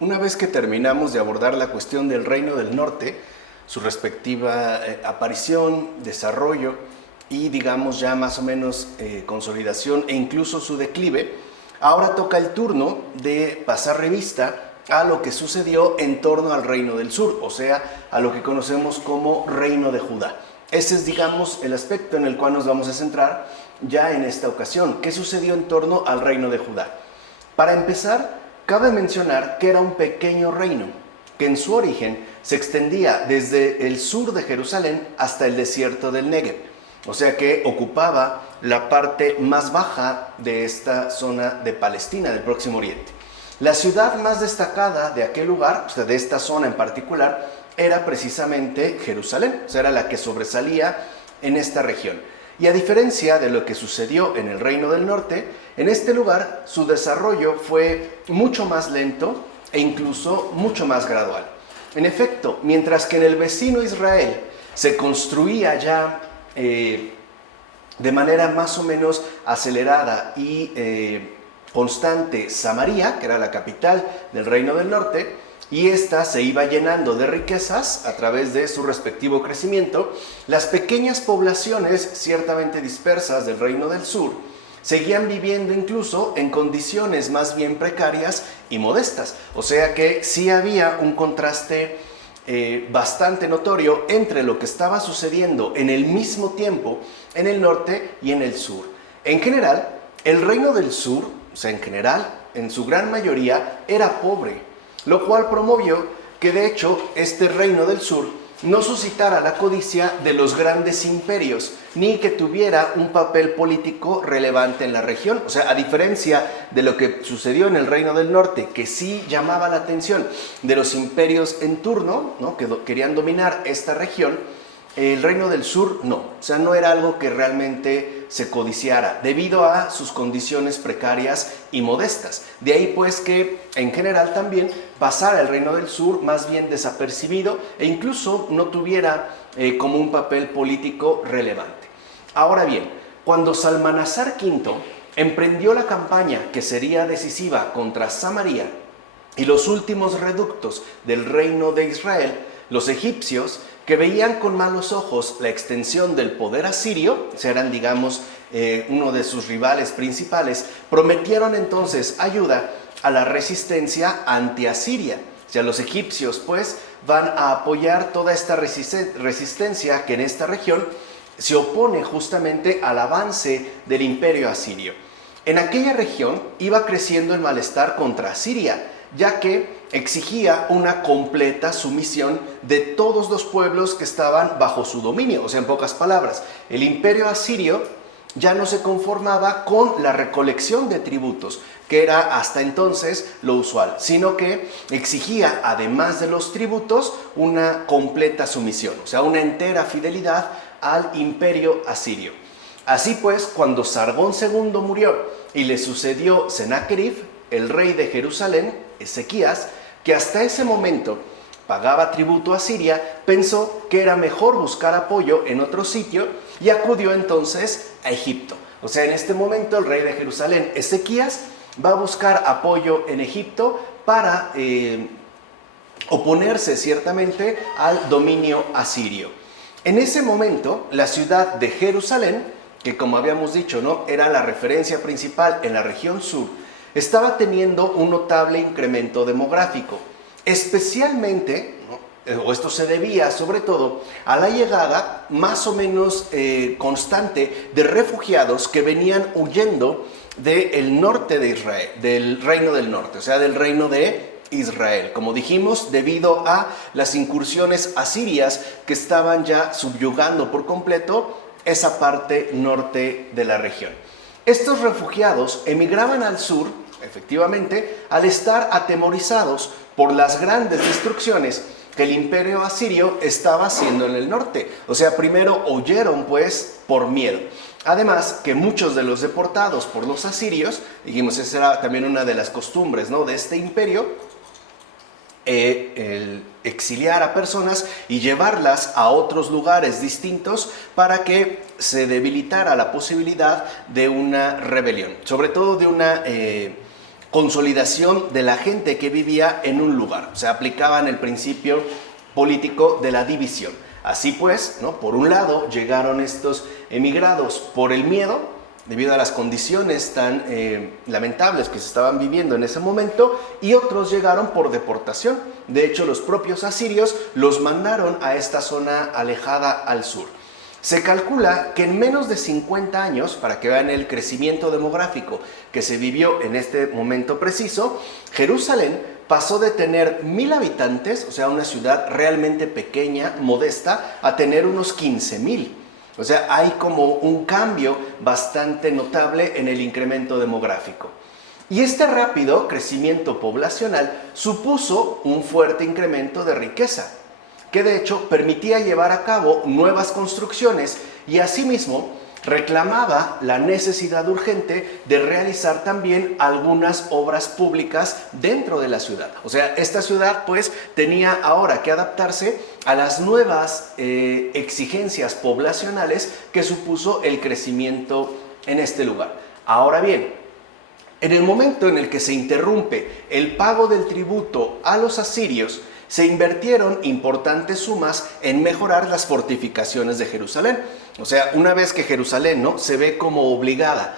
Una vez que terminamos de abordar la cuestión del Reino del Norte, su respectiva aparición, desarrollo y digamos ya más o menos consolidación e incluso su declive, ahora toca el turno de pasar revista a lo que sucedió en torno al Reino del Sur, o sea, a lo que conocemos como Reino de Judá. Ese es, digamos, el aspecto en el cual nos vamos a centrar ya en esta ocasión. ¿Qué sucedió en torno al Reino de Judá? Para empezar, cabe mencionar que era un pequeño reino, que en su origen se extendía desde el sur de Jerusalén hasta el desierto del Negev, o sea que ocupaba la parte más baja de esta zona de Palestina, del Próximo Oriente. La ciudad más destacada de aquel lugar, o sea, de esta zona en particular, era precisamente Jerusalén, o sea, era la que sobresalía en esta región. Y a diferencia de lo que sucedió en el Reino del Norte, en este lugar su desarrollo fue mucho más lento e incluso mucho más gradual. En efecto, mientras que en el vecino Israel se construía ya de manera más o menos acelerada y constante Samaria, que era la capital del Reino del Norte, y ésta se iba llenando de riquezas a través de su respectivo crecimiento, las pequeñas poblaciones ciertamente dispersas del Reino del Sur seguían viviendo incluso en condiciones más bien precarias y modestas. O sea que sí había un contraste bastante notorio entre lo que estaba sucediendo en el mismo tiempo en el norte y en el sur. En general, el Reino del Sur, o sea, en general, en su gran mayoría, era pobre, lo cual promovió que de hecho este Reino del Sur no suscitara la codicia de los grandes imperios, ni que tuviera un papel político relevante en la región. O sea, a diferencia de lo que sucedió en el Reino del Norte, que sí llamaba la atención de los imperios en turno, ¿no?, que querían dominar esta región, el Reino del Sur no. O sea, no era algo que realmente se codiciara, debido a sus condiciones precarias y modestas. De ahí pues que en general también pasara el Reino del Sur más bien desapercibido e incluso no tuviera como un papel político relevante. Ahora bien, cuando Salmanasar V emprendió la campaña que sería decisiva contra Samaria y los últimos reductos del reino de Israel, los egipcios, que veían con malos ojos la extensión del poder asirio, eran, digamos, uno de sus rivales principales, prometieron entonces ayuda a la resistencia anti-asiria. O sea, los egipcios, pues, van a apoyar toda esta resistencia que en esta región se opone justamente al avance del imperio asirio. En aquella región iba creciendo el malestar contra Asiria, ya que exigía una completa sumisión de todos los pueblos que estaban bajo su dominio. O sea, en pocas palabras, el imperio asirio ya no se conformaba con la recolección de tributos, que era hasta entonces lo usual, sino que exigía, además de los tributos, una completa sumisión, o sea, una entera fidelidad al imperio asirio. Así pues, cuando Sargón II murió y le sucedió Sennacherib, el rey de Jerusalén, Ezequías, que hasta ese momento pagaba tributo a Siria, pensó que era mejor buscar apoyo en otro sitio y acudió entonces a Egipto. O sea, en este momento el rey de Jerusalén, Ezequías, va a buscar apoyo en Egipto para oponerse ciertamente al dominio asirio. En ese momento, la ciudad de Jerusalén, que como habíamos dicho, ¿no?, era la referencia principal en la región sur, estaba teniendo un notable incremento demográfico, especialmente, ¿no?, o esto se debía sobre todo a la llegada más o menos constante de refugiados que venían huyendo del norte de Israel, del Reino del Norte, o sea, del Reino de Israel, como dijimos, debido a las incursiones asirias que estaban ya subyugando por completo esa parte norte de la región. Estos refugiados emigraban al sur, efectivamente, al estar atemorizados por las grandes destrucciones que el imperio asirio estaba haciendo en el norte. O sea, primero huyeron pues por miedo. Además que muchos de los deportados por los asirios, dijimos, esa era también una de las costumbres, ¿no?, de este imperio, el exiliar a personas y llevarlas a otros lugares distintos para que se debilitara la posibilidad de una rebelión, sobre todo de una consolidación de la gente que vivía en un lugar. O sea, aplicaban el principio político de la división. Así pues, ¿no? Por un lado, llegaron estos emigrados por el miedo, debido a las condiciones tan lamentables que se estaban viviendo en ese momento, y otros llegaron por deportación. De hecho, los propios asirios los mandaron a esta zona alejada al sur. Se calcula que en menos de 50 años, para que vean el crecimiento demográfico que se vivió en este momento preciso, Jerusalén pasó de tener 1000 habitantes, o sea, una ciudad realmente pequeña, modesta, a tener unos 15,000. O sea, hay como un cambio bastante notable en el incremento demográfico. Y este rápido crecimiento poblacional supuso un fuerte incremento de riqueza, que de hecho permitía llevar a cabo nuevas construcciones y asimismo reclamaba la necesidad urgente de realizar también algunas obras públicas dentro de la ciudad. O sea, esta ciudad pues tenía ahora que adaptarse a las nuevas exigencias poblacionales que supuso el crecimiento en este lugar. Ahora bien, en el momento en el que se interrumpe el pago del tributo a los asirios, se invirtieron importantes sumas en mejorar las fortificaciones de Jerusalén. O sea, una vez que Jerusalén, ¿no?, se ve como obligada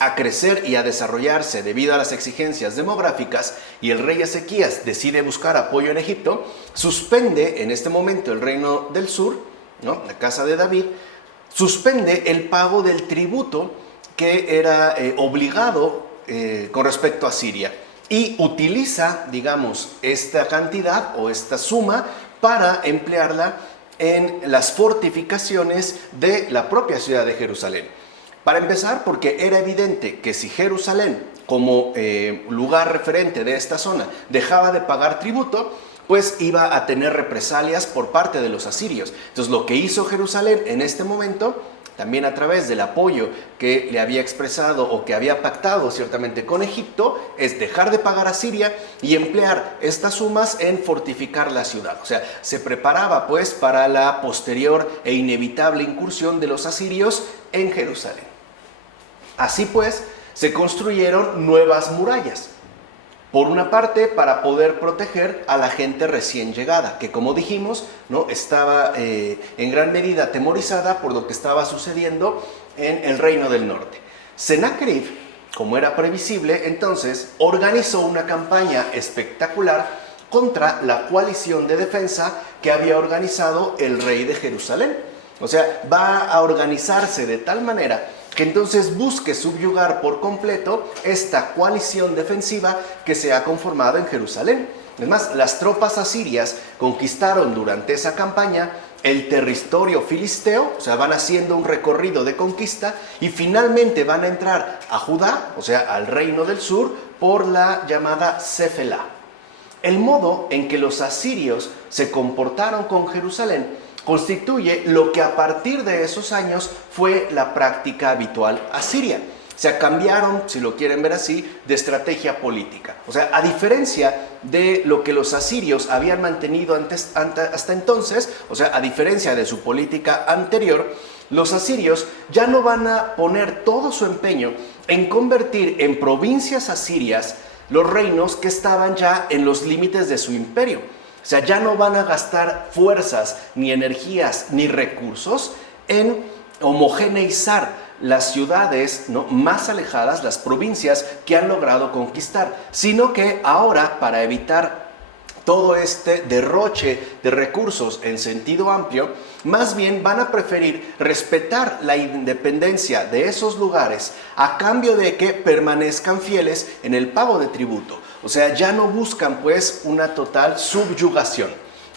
a crecer y a desarrollarse debido a las exigencias demográficas, y el rey Ezequías decide buscar apoyo en Egipto, suspende en este momento el reino del sur, ¿no?, la casa de David, suspende el pago del tributo que era obligado con respecto a Siria, y utiliza, digamos, esta cantidad o esta suma para emplearla en las fortificaciones de la propia ciudad de Jerusalén. Para empezar, porque era evidente que si Jerusalén, como lugar referente de esta zona, dejaba de pagar tributo, pues iba a tener represalias por parte de los asirios. Entonces, lo que hizo Jerusalén en este momento, también a través del apoyo que le había expresado o que había pactado ciertamente con Egipto, es dejar de pagar a Siria y emplear estas sumas en fortificar la ciudad. O sea, se preparaba pues para la posterior e inevitable incursión de los asirios en Jerusalén. Así pues, se construyeron nuevas murallas. Por una parte, para poder proteger a la gente recién llegada, que como dijimos, ¿no?, estaba en gran medida atemorizada por lo que estaba sucediendo en el reino del norte. Sennacherib, como era previsible, entonces organizó una campaña espectacular contra la coalición de defensa que había organizado el rey de Jerusalén. O sea, va a organizarse de tal manera que entonces busque subyugar por completo esta coalición defensiva que se ha conformado en Jerusalén. Además, las tropas asirias conquistaron durante esa campaña el territorio filisteo, o sea, van haciendo un recorrido de conquista y finalmente van a entrar a Judá, o sea, al reino del sur, por la llamada Cefela. El modo en que los asirios se comportaron con Jerusalén constituye lo que a partir de esos años fue la práctica habitual asiria. O sea, cambiaron, si lo quieren ver así, de estrategia política. O sea, a diferencia de lo que los asirios habían mantenido hasta entonces, o sea, a diferencia de su política anterior, los asirios ya no van a poner todo su empeño en convertir en provincias asirias los reinos que estaban ya en los límites de su imperio. O sea, ya no van a gastar fuerzas, ni energías, ni recursos en homogeneizar las ciudades, ¿no?, más alejadas, las provincias que han logrado conquistar, sino que ahora, para evitar todo este derroche de recursos en sentido amplio, más bien van a preferir respetar la independencia de esos lugares a cambio de que permanezcan fieles en el pago de tributo. O sea, ya no buscan pues una total subyugación.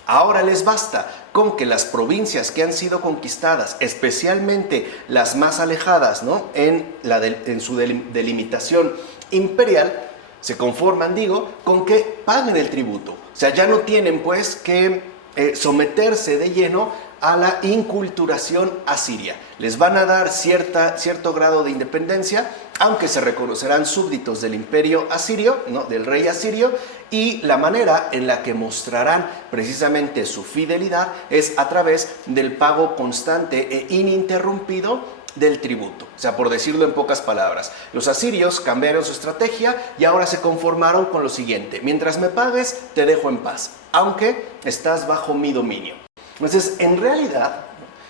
Ahora les basta con que las provincias que han sido conquistadas, especialmente las más alejadas, ¿no?, en su delimitación imperial, se conforman, con que paguen el tributo. O sea, ya no tienen pues que someterse de lleno a la inculturación asiria. Les van a dar cierto grado de independencia, aunque se reconocerán súbditos del imperio asirio, ¿no?, del rey asirio, y la manera en la que mostrarán precisamente su fidelidad es a través del pago constante e ininterrumpido del tributo. O sea, por decirlo en pocas palabras, los asirios cambiaron su estrategia y ahora se conformaron con lo siguiente: mientras me pagues, te dejo en paz, aunque estás bajo mi dominio. Entonces, en realidad,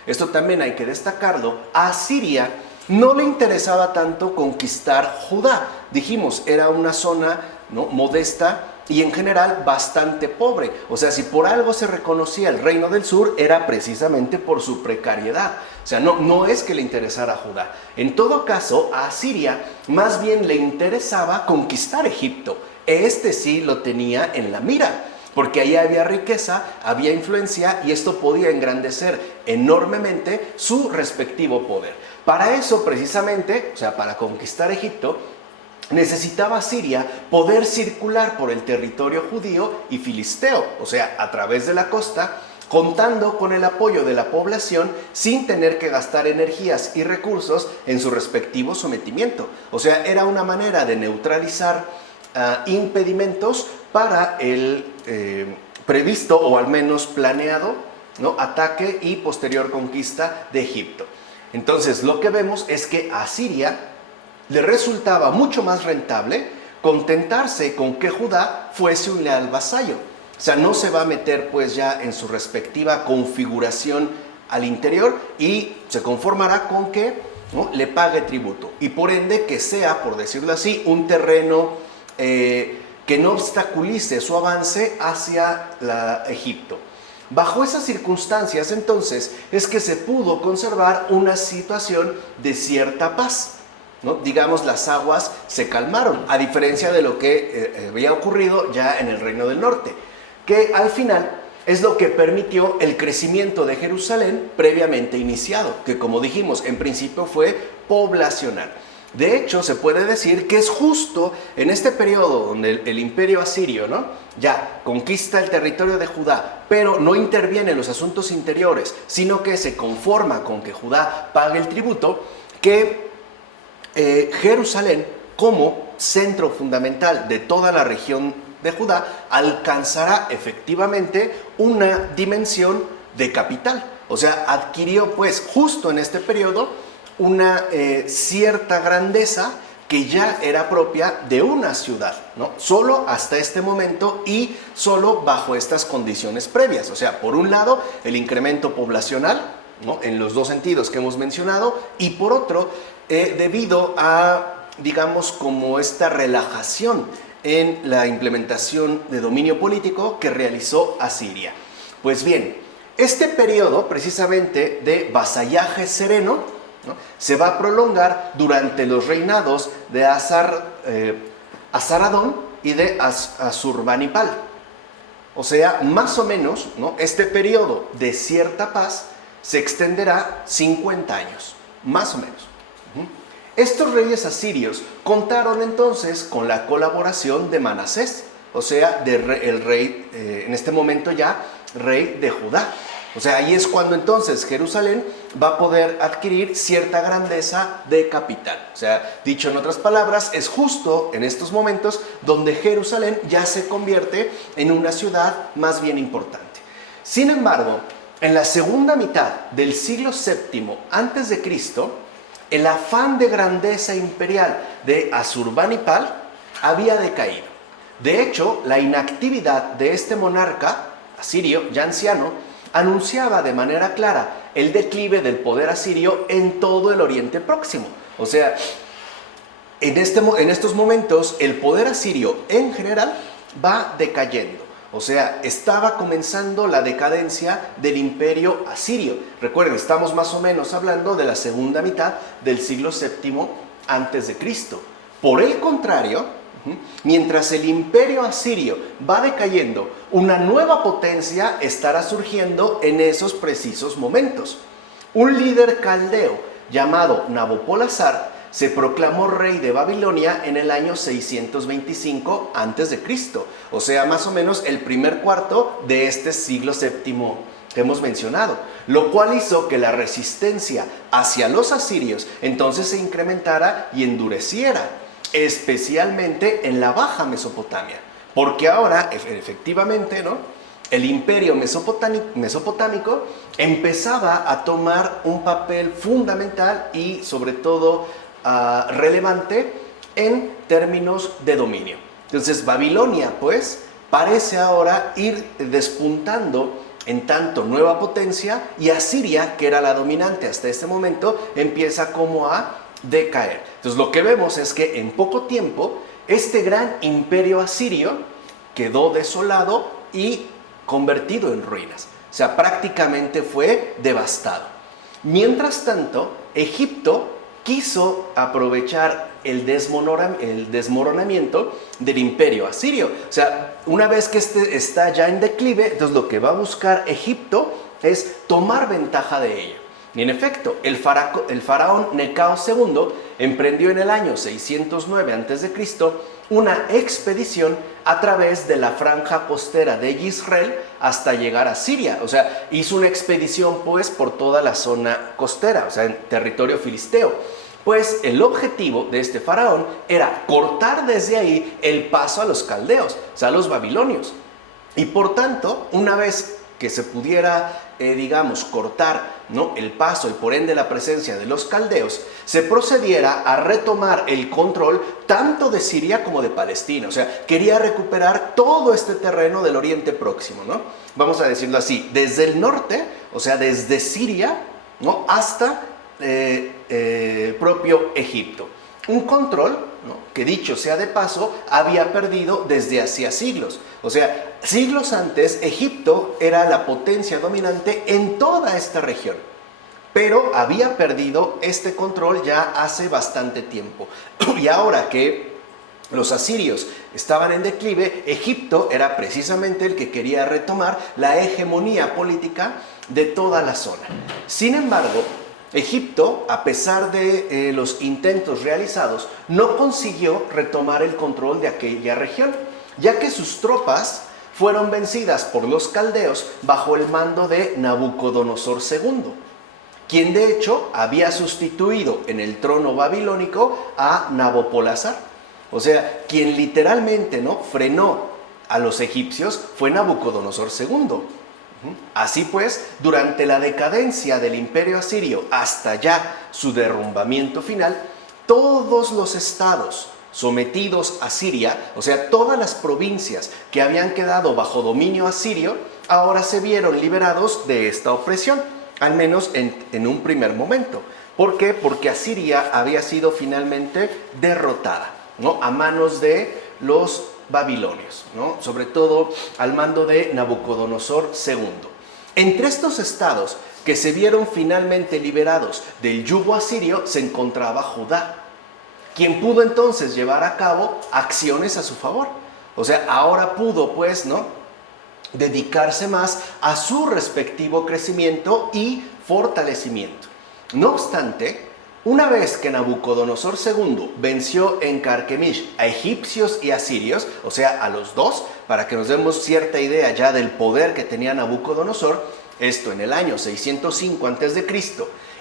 esto también hay que destacarlo, a Asiria no le interesaba tanto conquistar Judá. Dijimos, era una zona, ¿no?, modesta y en general bastante pobre. O sea, si por algo se reconocía el reino del sur, era precisamente por su precariedad. O sea, no es que le interesara a Judá. En todo caso, a Asiria más bien le interesaba conquistar Egipto. Este sí lo tenía en la mira, porque ahí había riqueza, había influencia y esto podía engrandecer enormemente su respectivo poder. Para eso precisamente, o sea, para conquistar Egipto, necesitaba Asiria poder circular por el territorio judío y filisteo, o sea, a través de la costa, contando con el apoyo de la población sin tener que gastar energías y recursos en su respectivo sometimiento. O sea, era una manera de neutralizar impedimentos para el previsto o al menos planeado, ¿no?, ataque y posterior conquista de Egipto. Entonces, lo que vemos es que a Asiria le resultaba mucho más rentable contentarse con que Judá fuese un leal vasallo. O sea, no se va a meter pues ya en su respectiva configuración al interior y se conformará con que, ¿no?, le pague tributo. Y por ende que sea, por decirlo así, un terreno que no obstaculice su avance hacia Egipto. Bajo esas circunstancias, entonces, es que se pudo conservar una situación de cierta paz, ¿no? Digamos, las aguas se calmaron, a diferencia de lo que había ocurrido ya en el Reino del Norte, que al final es lo que permitió el crecimiento de Jerusalén previamente iniciado, que como dijimos, en principio fue poblacional. De hecho, se puede decir que es justo en este periodo donde el imperio asirio, ¿no?, ya conquista el territorio de Judá, pero no interviene en los asuntos interiores, sino que se conforma con que Judá pague el tributo, que Jerusalén, como centro fundamental de toda la región de Judá, alcanzará efectivamente una dimensión de capital. O sea, adquirió pues justo en este periodo una cierta grandeza que ya era propia de una ciudad, ¿no? Solo hasta este momento y solo bajo estas condiciones previas. O sea, por un lado, el incremento poblacional, ¿no?, en los dos sentidos que hemos mencionado, y por otro, debido a, digamos, como esta relajación en la implementación de dominio político que realizó Asiria. Pues bien, este periodo precisamente de vasallaje sereno, ¿no?, se va a prolongar durante los reinados de Asaradón y de Asurbanipal. O sea, más o menos, ¿no?, este periodo de cierta paz se extenderá 50 años, más o menos. Estos reyes asirios contaron entonces con la colaboración de Manasés, o sea, el rey, en este momento ya, rey de Judá. O sea, ahí es cuando entonces Jerusalén va a poder adquirir cierta grandeza de capital. O sea, dicho en otras palabras, es justo en estos momentos donde Jerusalén ya se convierte en una ciudad más bien importante. Sin embargo, en la segunda mitad del siglo VII a.C., el afán de grandeza imperial de Asurbanipal había decaído. De hecho, la inactividad de este monarca asirio, ya anciano, anunciaba de manera clara el declive del poder asirio en todo el Oriente Próximo. O sea, en estos momentos el poder asirio en general va decayendo. O sea, estaba comenzando la decadencia del imperio asirio. Recuerden, estamos más o menos hablando de la segunda mitad del siglo VII a.C. Por el contrario, mientras el imperio asirio va decayendo, una nueva potencia estará surgiendo en esos precisos momentos. Un líder caldeo llamado Nabopolassar se proclamó rey de Babilonia en el año 625 a.C., o sea, más o menos el primer cuarto de este siglo VII que hemos mencionado, lo cual hizo que la resistencia hacia los asirios entonces se incrementara y endureciera, especialmente en la Baja Mesopotamia, porque ahora efectivamente, ¿no?, el imperio mesopotámico empezaba a tomar un papel fundamental y sobre todo relevante en términos de dominio. Entonces Babilonia pues parece ahora ir despuntando en tanto nueva potencia, y Asiria, que era la dominante hasta este momento, empieza como a decaer. Entonces lo que vemos es que en poco tiempo este gran imperio asirio quedó desolado y convertido en ruinas. O sea, prácticamente fue devastado. Mientras tanto, Egipto quiso aprovechar el desmoronamiento del imperio asirio. O sea, una vez que este está ya en declive, entonces lo que va a buscar Egipto es tomar ventaja de ello. Y en efecto, el faraón Necao II emprendió en el año 609 a.C. una expedición a través de la franja costera de Israel hasta llegar a Siria. O sea, hizo una expedición pues por toda la zona costera, o sea, en territorio filisteo. Pues el objetivo de este faraón era cortar desde ahí el paso a los caldeos, o sea, a los babilonios. Y por tanto, una vez que se pudiera, digamos, cortar, ¿no?, el paso y por ende la presencia de los caldeos, se procediera a retomar el control tanto de Siria como de Palestina. O sea, quería recuperar todo este terreno del Oriente Próximo, ¿no? Vamos a decirlo así, desde el norte, o sea, desde Siria, ¿no?, hasta propio Egipto. Un control, ¿no?, que dicho sea de paso, había perdido desde hacía siglos. O sea, siglos antes, Egipto era la potencia dominante en toda esta región, pero había perdido este control ya hace bastante tiempo. Y ahora que los asirios estaban en declive, Egipto era precisamente el que quería retomar la hegemonía política de toda la zona. Sin embargo, Egipto, a pesar de los intentos realizados, no consiguió retomar el control de aquella región, ya que sus tropas fueron vencidas por los caldeos bajo el mando de Nabucodonosor II, quien de hecho había sustituido en el trono babilónico a Nabopolassar. O sea, quien literalmente, ¿no?, frenó a los egipcios fue Nabucodonosor II. Así pues, durante la decadencia del imperio asirio hasta ya su derrumbamiento final, todos los estados sometidos a Siria, o sea, todas las provincias que habían quedado bajo dominio asirio, ahora se vieron liberados de esta opresión, al menos en un primer momento. ¿Por qué? Porque Asiria había sido finalmente derrotada, ¿no?, a manos de los babilonios, ¿no?, sobre todo al mando de Nabucodonosor II. Entre estos estados que se vieron finalmente liberados del yugo asirio se encontraba Judá, quien pudo entonces llevar a cabo acciones a su favor. O sea, ahora pudo pues, ¿no?, dedicarse más a su respectivo crecimiento y fortalecimiento. No obstante, una vez que Nabucodonosor II venció en Carquemish a egipcios y asirios, o sea, a los dos, para que nos demos cierta idea ya del poder que tenía Nabucodonosor, esto en el año 605 a.C.,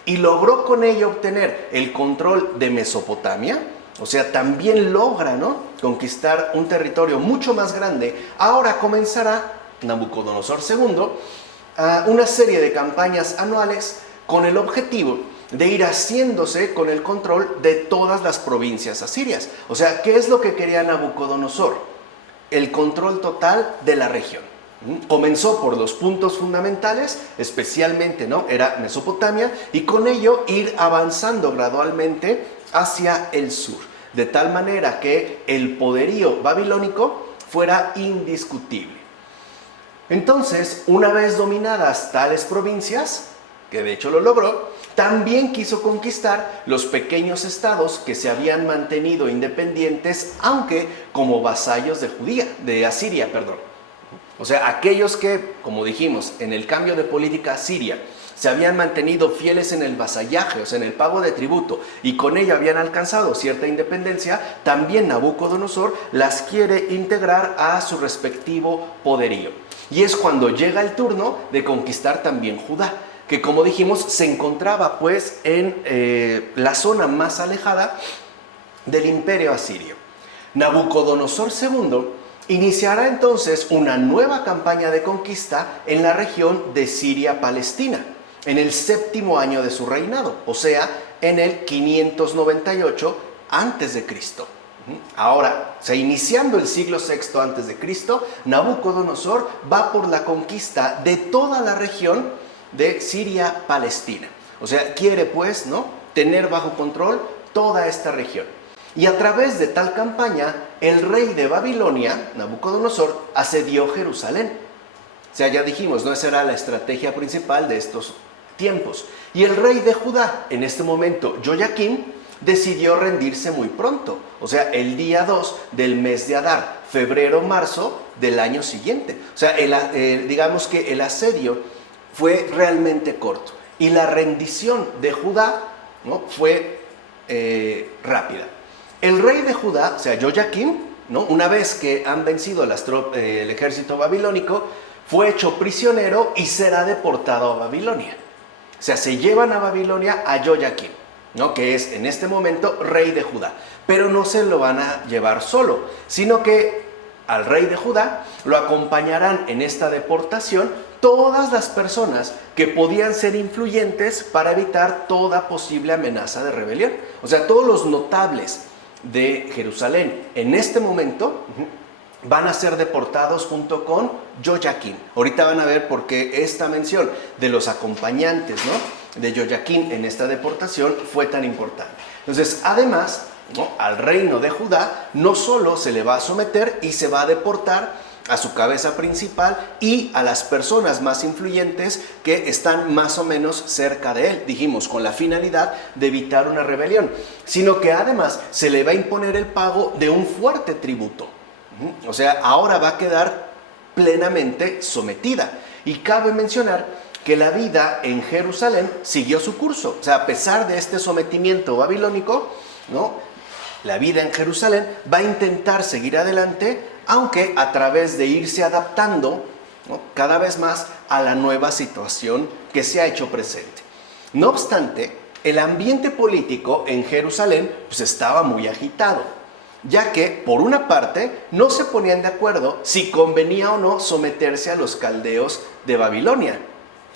y logró con ello obtener el control de Mesopotamia, o sea, también logra, ¿no?, conquistar un territorio mucho más grande. Ahora comenzará Nabucodonosor II una serie de campañas anuales con el objetivo de ir haciéndose con el control de todas las provincias asirias. O sea, ¿qué es lo que quería Nabucodonosor? El control total de la región. Comenzó por los puntos fundamentales, especialmente, ¿no?, era Mesopotamia, y con ello ir avanzando gradualmente hacia el sur, de tal manera que el poderío babilónico fuera indiscutible. Entonces, una vez dominadas tales provincias, que de hecho lo logró, también quiso conquistar los pequeños estados que se habían mantenido independientes, aunque como vasallos de Asiria. O sea, aquellos que, como dijimos, en el cambio de política asiria, se habían mantenido fieles en el vasallaje, o sea, en el pago de tributo, y con ello habían alcanzado cierta independencia, también Nabucodonosor las quiere integrar a su respectivo poderío. Y es cuando llega el turno de conquistar también Judá, que, como dijimos, se encontraba pues en la zona más alejada del imperio asirio. Nabucodonosor II Iniciará entonces una nueva campaña de conquista en la región de Siria-Palestina, en el 7º año de su reinado, o sea, en el 598 a.C. Ahora, iniciando el siglo VI a.C., Nabucodonosor va por la conquista de toda la región de Siria-Palestina. O sea, quiere pues, ¿no?, tener bajo control toda esta región. Y a través de tal campaña, el rey de Babilonia, Nabucodonosor, asedió Jerusalén. O sea, ya dijimos, ¿no?, esa era la estrategia principal de estos tiempos. Y el rey de Judá, en este momento, Joyaquín, decidió rendirse muy pronto. O sea, el día 2 del mes de Adar, febrero-marzo del año siguiente. O sea, digamos que el asedio fue realmente corto. Y la rendición de Judá, ¿no?, fue rápida. El rey de Judá, o sea, Joyaquín, ¿no?, una vez que han vencido el ejército babilónico, fue hecho prisionero y será deportado a Babilonia. O sea, se llevan a Babilonia a Joyaquín, ¿no?, que es en este momento rey de Judá. Pero no se lo van a llevar solo, sino que al rey de Judá lo acompañarán en esta deportación todas las personas que podían ser influyentes para evitar toda posible amenaza de rebelión. O sea, todos los notables de Jerusalén en este momento van a ser deportados junto con Joyaquín. Ahorita van a ver por qué esta mención de los acompañantes, ¿no?, de Joyaquín en esta deportación fue tan importante. Entonces, además, ¿no?, al reino de Judá no solo se le va a someter y se va a deportar a su cabeza principal y a las personas más influyentes que están más o menos cerca de él, dijimos, con la finalidad de evitar una rebelión, sino que además se le va a imponer el pago de un fuerte tributo. O sea, ahora va a quedar plenamente sometida. Y cabe mencionar que la vida en Jerusalén siguió su curso. O sea, a pesar de este sometimiento babilónico, ¿no?, la vida en Jerusalén va a intentar seguir adelante, aunque a través de irse adaptando, ¿no?, cada vez más a la nueva situación que se ha hecho presente. No obstante, el ambiente político en Jerusalén pues estaba muy agitado, ya que, por una parte, no se ponían de acuerdo si convenía o no someterse a los caldeos de Babilonia.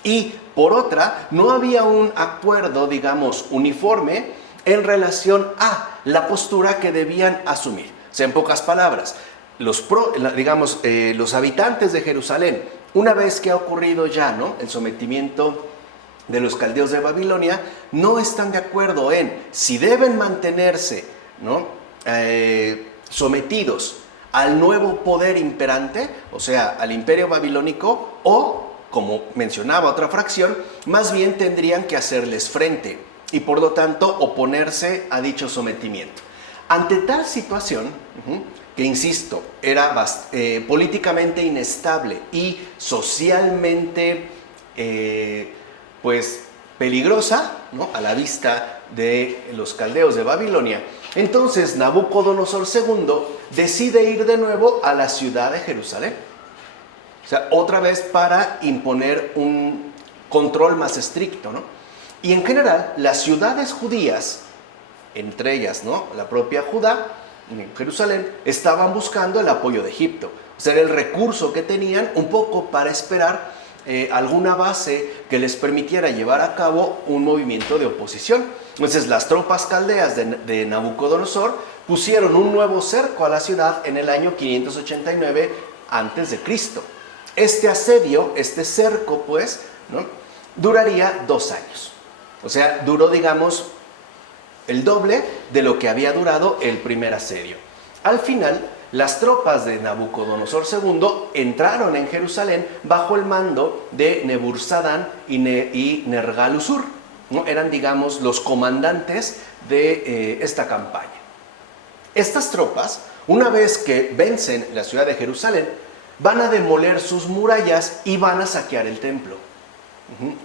Y, por otra, no había un acuerdo, digamos, uniforme en relación a la postura que debían asumir. O sea, en pocas palabras, los habitantes de Jerusalén, una vez que ha ocurrido ya, ¿no?, el sometimiento de los caldeos de Babilonia, no están de acuerdo en si deben mantenerse, ¿no?, sometidos al nuevo poder imperante, o sea, al imperio babilónico, o, como mencionaba otra fracción, más bien tendrían que hacerles frente y por lo tanto oponerse a dicho sometimiento. Ante tal situación, que insisto, era políticamente inestable y socialmente pues peligrosa, ¿no?, a la vista de los caldeos de Babilonia, entonces Nabucodonosor II decide ir de nuevo a la ciudad de Jerusalén. O sea, otra vez para imponer un control más estricto, ¿no? Y en general, las ciudades judías, entre ellas, ¿no?, la propia Judá, Jerusalén, estaban buscando el apoyo de Egipto. O sea, era el recurso que tenían un poco para esperar alguna base que les permitiera llevar a cabo un movimiento de oposición. Entonces, las tropas caldeas de Nabucodonosor pusieron un nuevo cerco a la ciudad en el año 589 a.C. Este asedio, este cerco, pues, ¿no?, duraría 2 años. O sea, duró, digamos, el doble de lo que había durado el primer asedio. Al final, las tropas de Nabucodonosor II entraron en Jerusalén bajo el mando de Neburzadán y Nergal-Usur, ¿no? Eran, digamos, los comandantes de esta campaña. Estas tropas, una vez que vencen la ciudad de Jerusalén, van a demoler sus murallas y van a saquear el templo.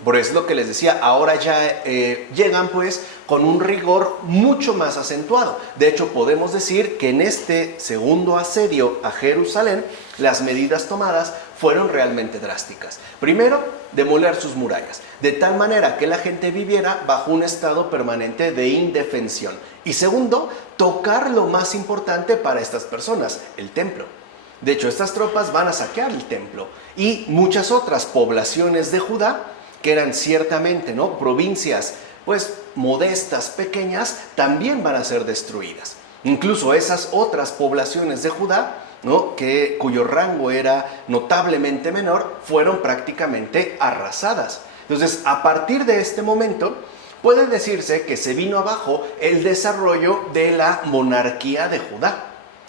Por eso es lo que les decía, ahora ya llegan pues con un rigor mucho más acentuado. De hecho, podemos decir que en este segundo asedio a Jerusalén, las medidas tomadas fueron realmente drásticas. Primero, demoler sus murallas, de tal manera que la gente viviera bajo un estado permanente de indefensión. Y segundo, tocar lo más importante para estas personas, el templo. De hecho, estas tropas van a saquear el templo y muchas otras poblaciones de Judá, que eran ciertamente, ¿no?, provincias pues modestas, pequeñas, también van a ser destruidas. Incluso esas otras poblaciones de Judá, ¿no?, cuyo rango era notablemente menor, fueron prácticamente arrasadas. Entonces, a partir de este momento, puede decirse que se vino abajo el desarrollo de la monarquía de Judá,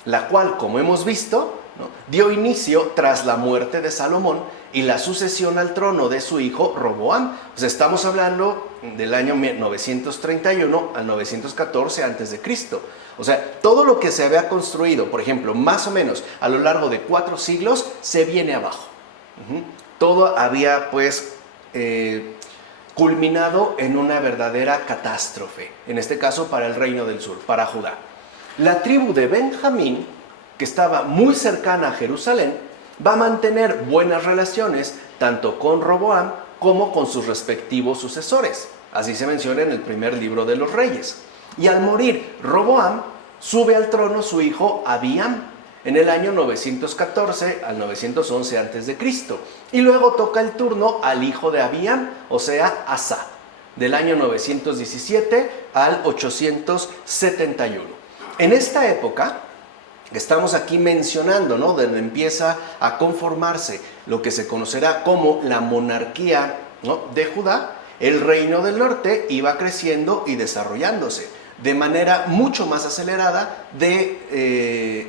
la cual, como hemos visto, ¿no?, dio inicio tras la muerte de Salomón y la sucesión al trono de su hijo Roboam. Pues estamos hablando del año 931 al 914 a.C. O sea, todo lo que se había construido, por ejemplo, más o menos a lo largo de 4 siglos, se viene abajo. Todo había pues culminado en una verdadera catástrofe, en este caso para el reino del sur, para Judá. La tribu de Benjamín, que estaba muy cercana a Jerusalén, va a mantener buenas relaciones tanto con Roboam como con sus respectivos sucesores. Así se menciona en el primer libro de los Reyes. Y al morir Roboam, sube al trono su hijo Abiam en el año 914 al 911 a.C. Y luego toca el turno al hijo de Abiam, o sea, Asa, del año 917 al 871. En esta época que estamos aquí mencionando, ¿no?, donde empieza a conformarse lo que se conocerá como la monarquía, ¿no?, de Judá, el reino del norte iba creciendo y desarrollándose de manera mucho más acelerada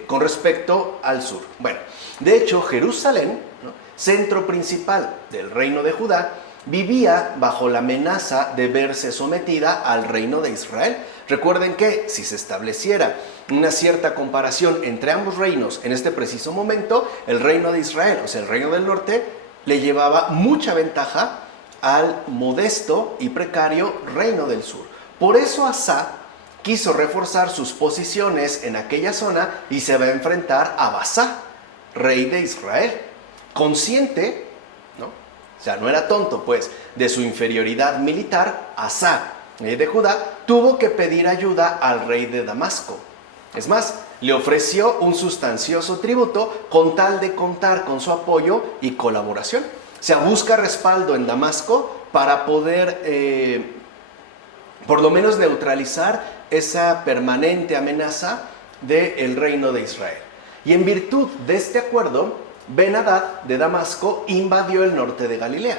con respecto al sur. Bueno, de hecho, Jerusalén, ¿no?, centro principal del reino de Judá, vivía bajo la amenaza de verse sometida al reino de Israel. Recuerden que si se estableciera una cierta comparación entre ambos reinos en este preciso momento, el reino de Israel, o sea, el reino del norte, le llevaba mucha ventaja al modesto y precario reino del sur. Por eso Asa quiso reforzar sus posiciones en aquella zona y se va a enfrentar a Basá, rey de Israel, consciente, ¿no?, o sea, no era tonto, pues, de su inferioridad militar. Asa, rey de Judá, tuvo que pedir ayuda al rey de Damasco. Es más, le ofreció un sustancioso tributo con tal de contar con su apoyo y colaboración. O sea, busca respaldo en Damasco para poder, por lo menos, neutralizar esa permanente amenaza del reino de Israel. Y en virtud de este acuerdo, Ben-Hadad de Damasco invadió el norte de Galilea,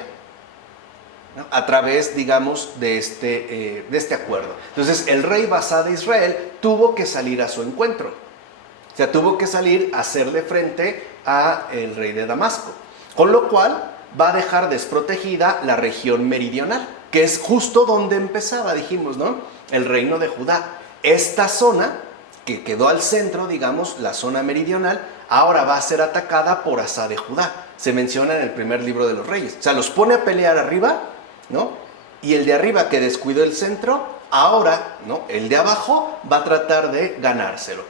¿no?, a través, digamos, de este acuerdo. Entonces, el rey Basá de Israel tuvo que salir a su encuentro. O sea, tuvo que salir a hacerle frente al rey de Damasco. Con lo cual, va a dejar desprotegida la región meridional, que es justo donde empezaba, dijimos, ¿no?, el reino de Judá. Esta zona, que quedó al centro, digamos, la zona meridional, ahora va a ser atacada por Asa de Judá. Se menciona en el primer libro de los Reyes. O sea, los pone a pelear arriba, ¿no?, y el de arriba, que descuidó el centro, ahora, ¿no?, el de abajo va a tratar de ganárselo.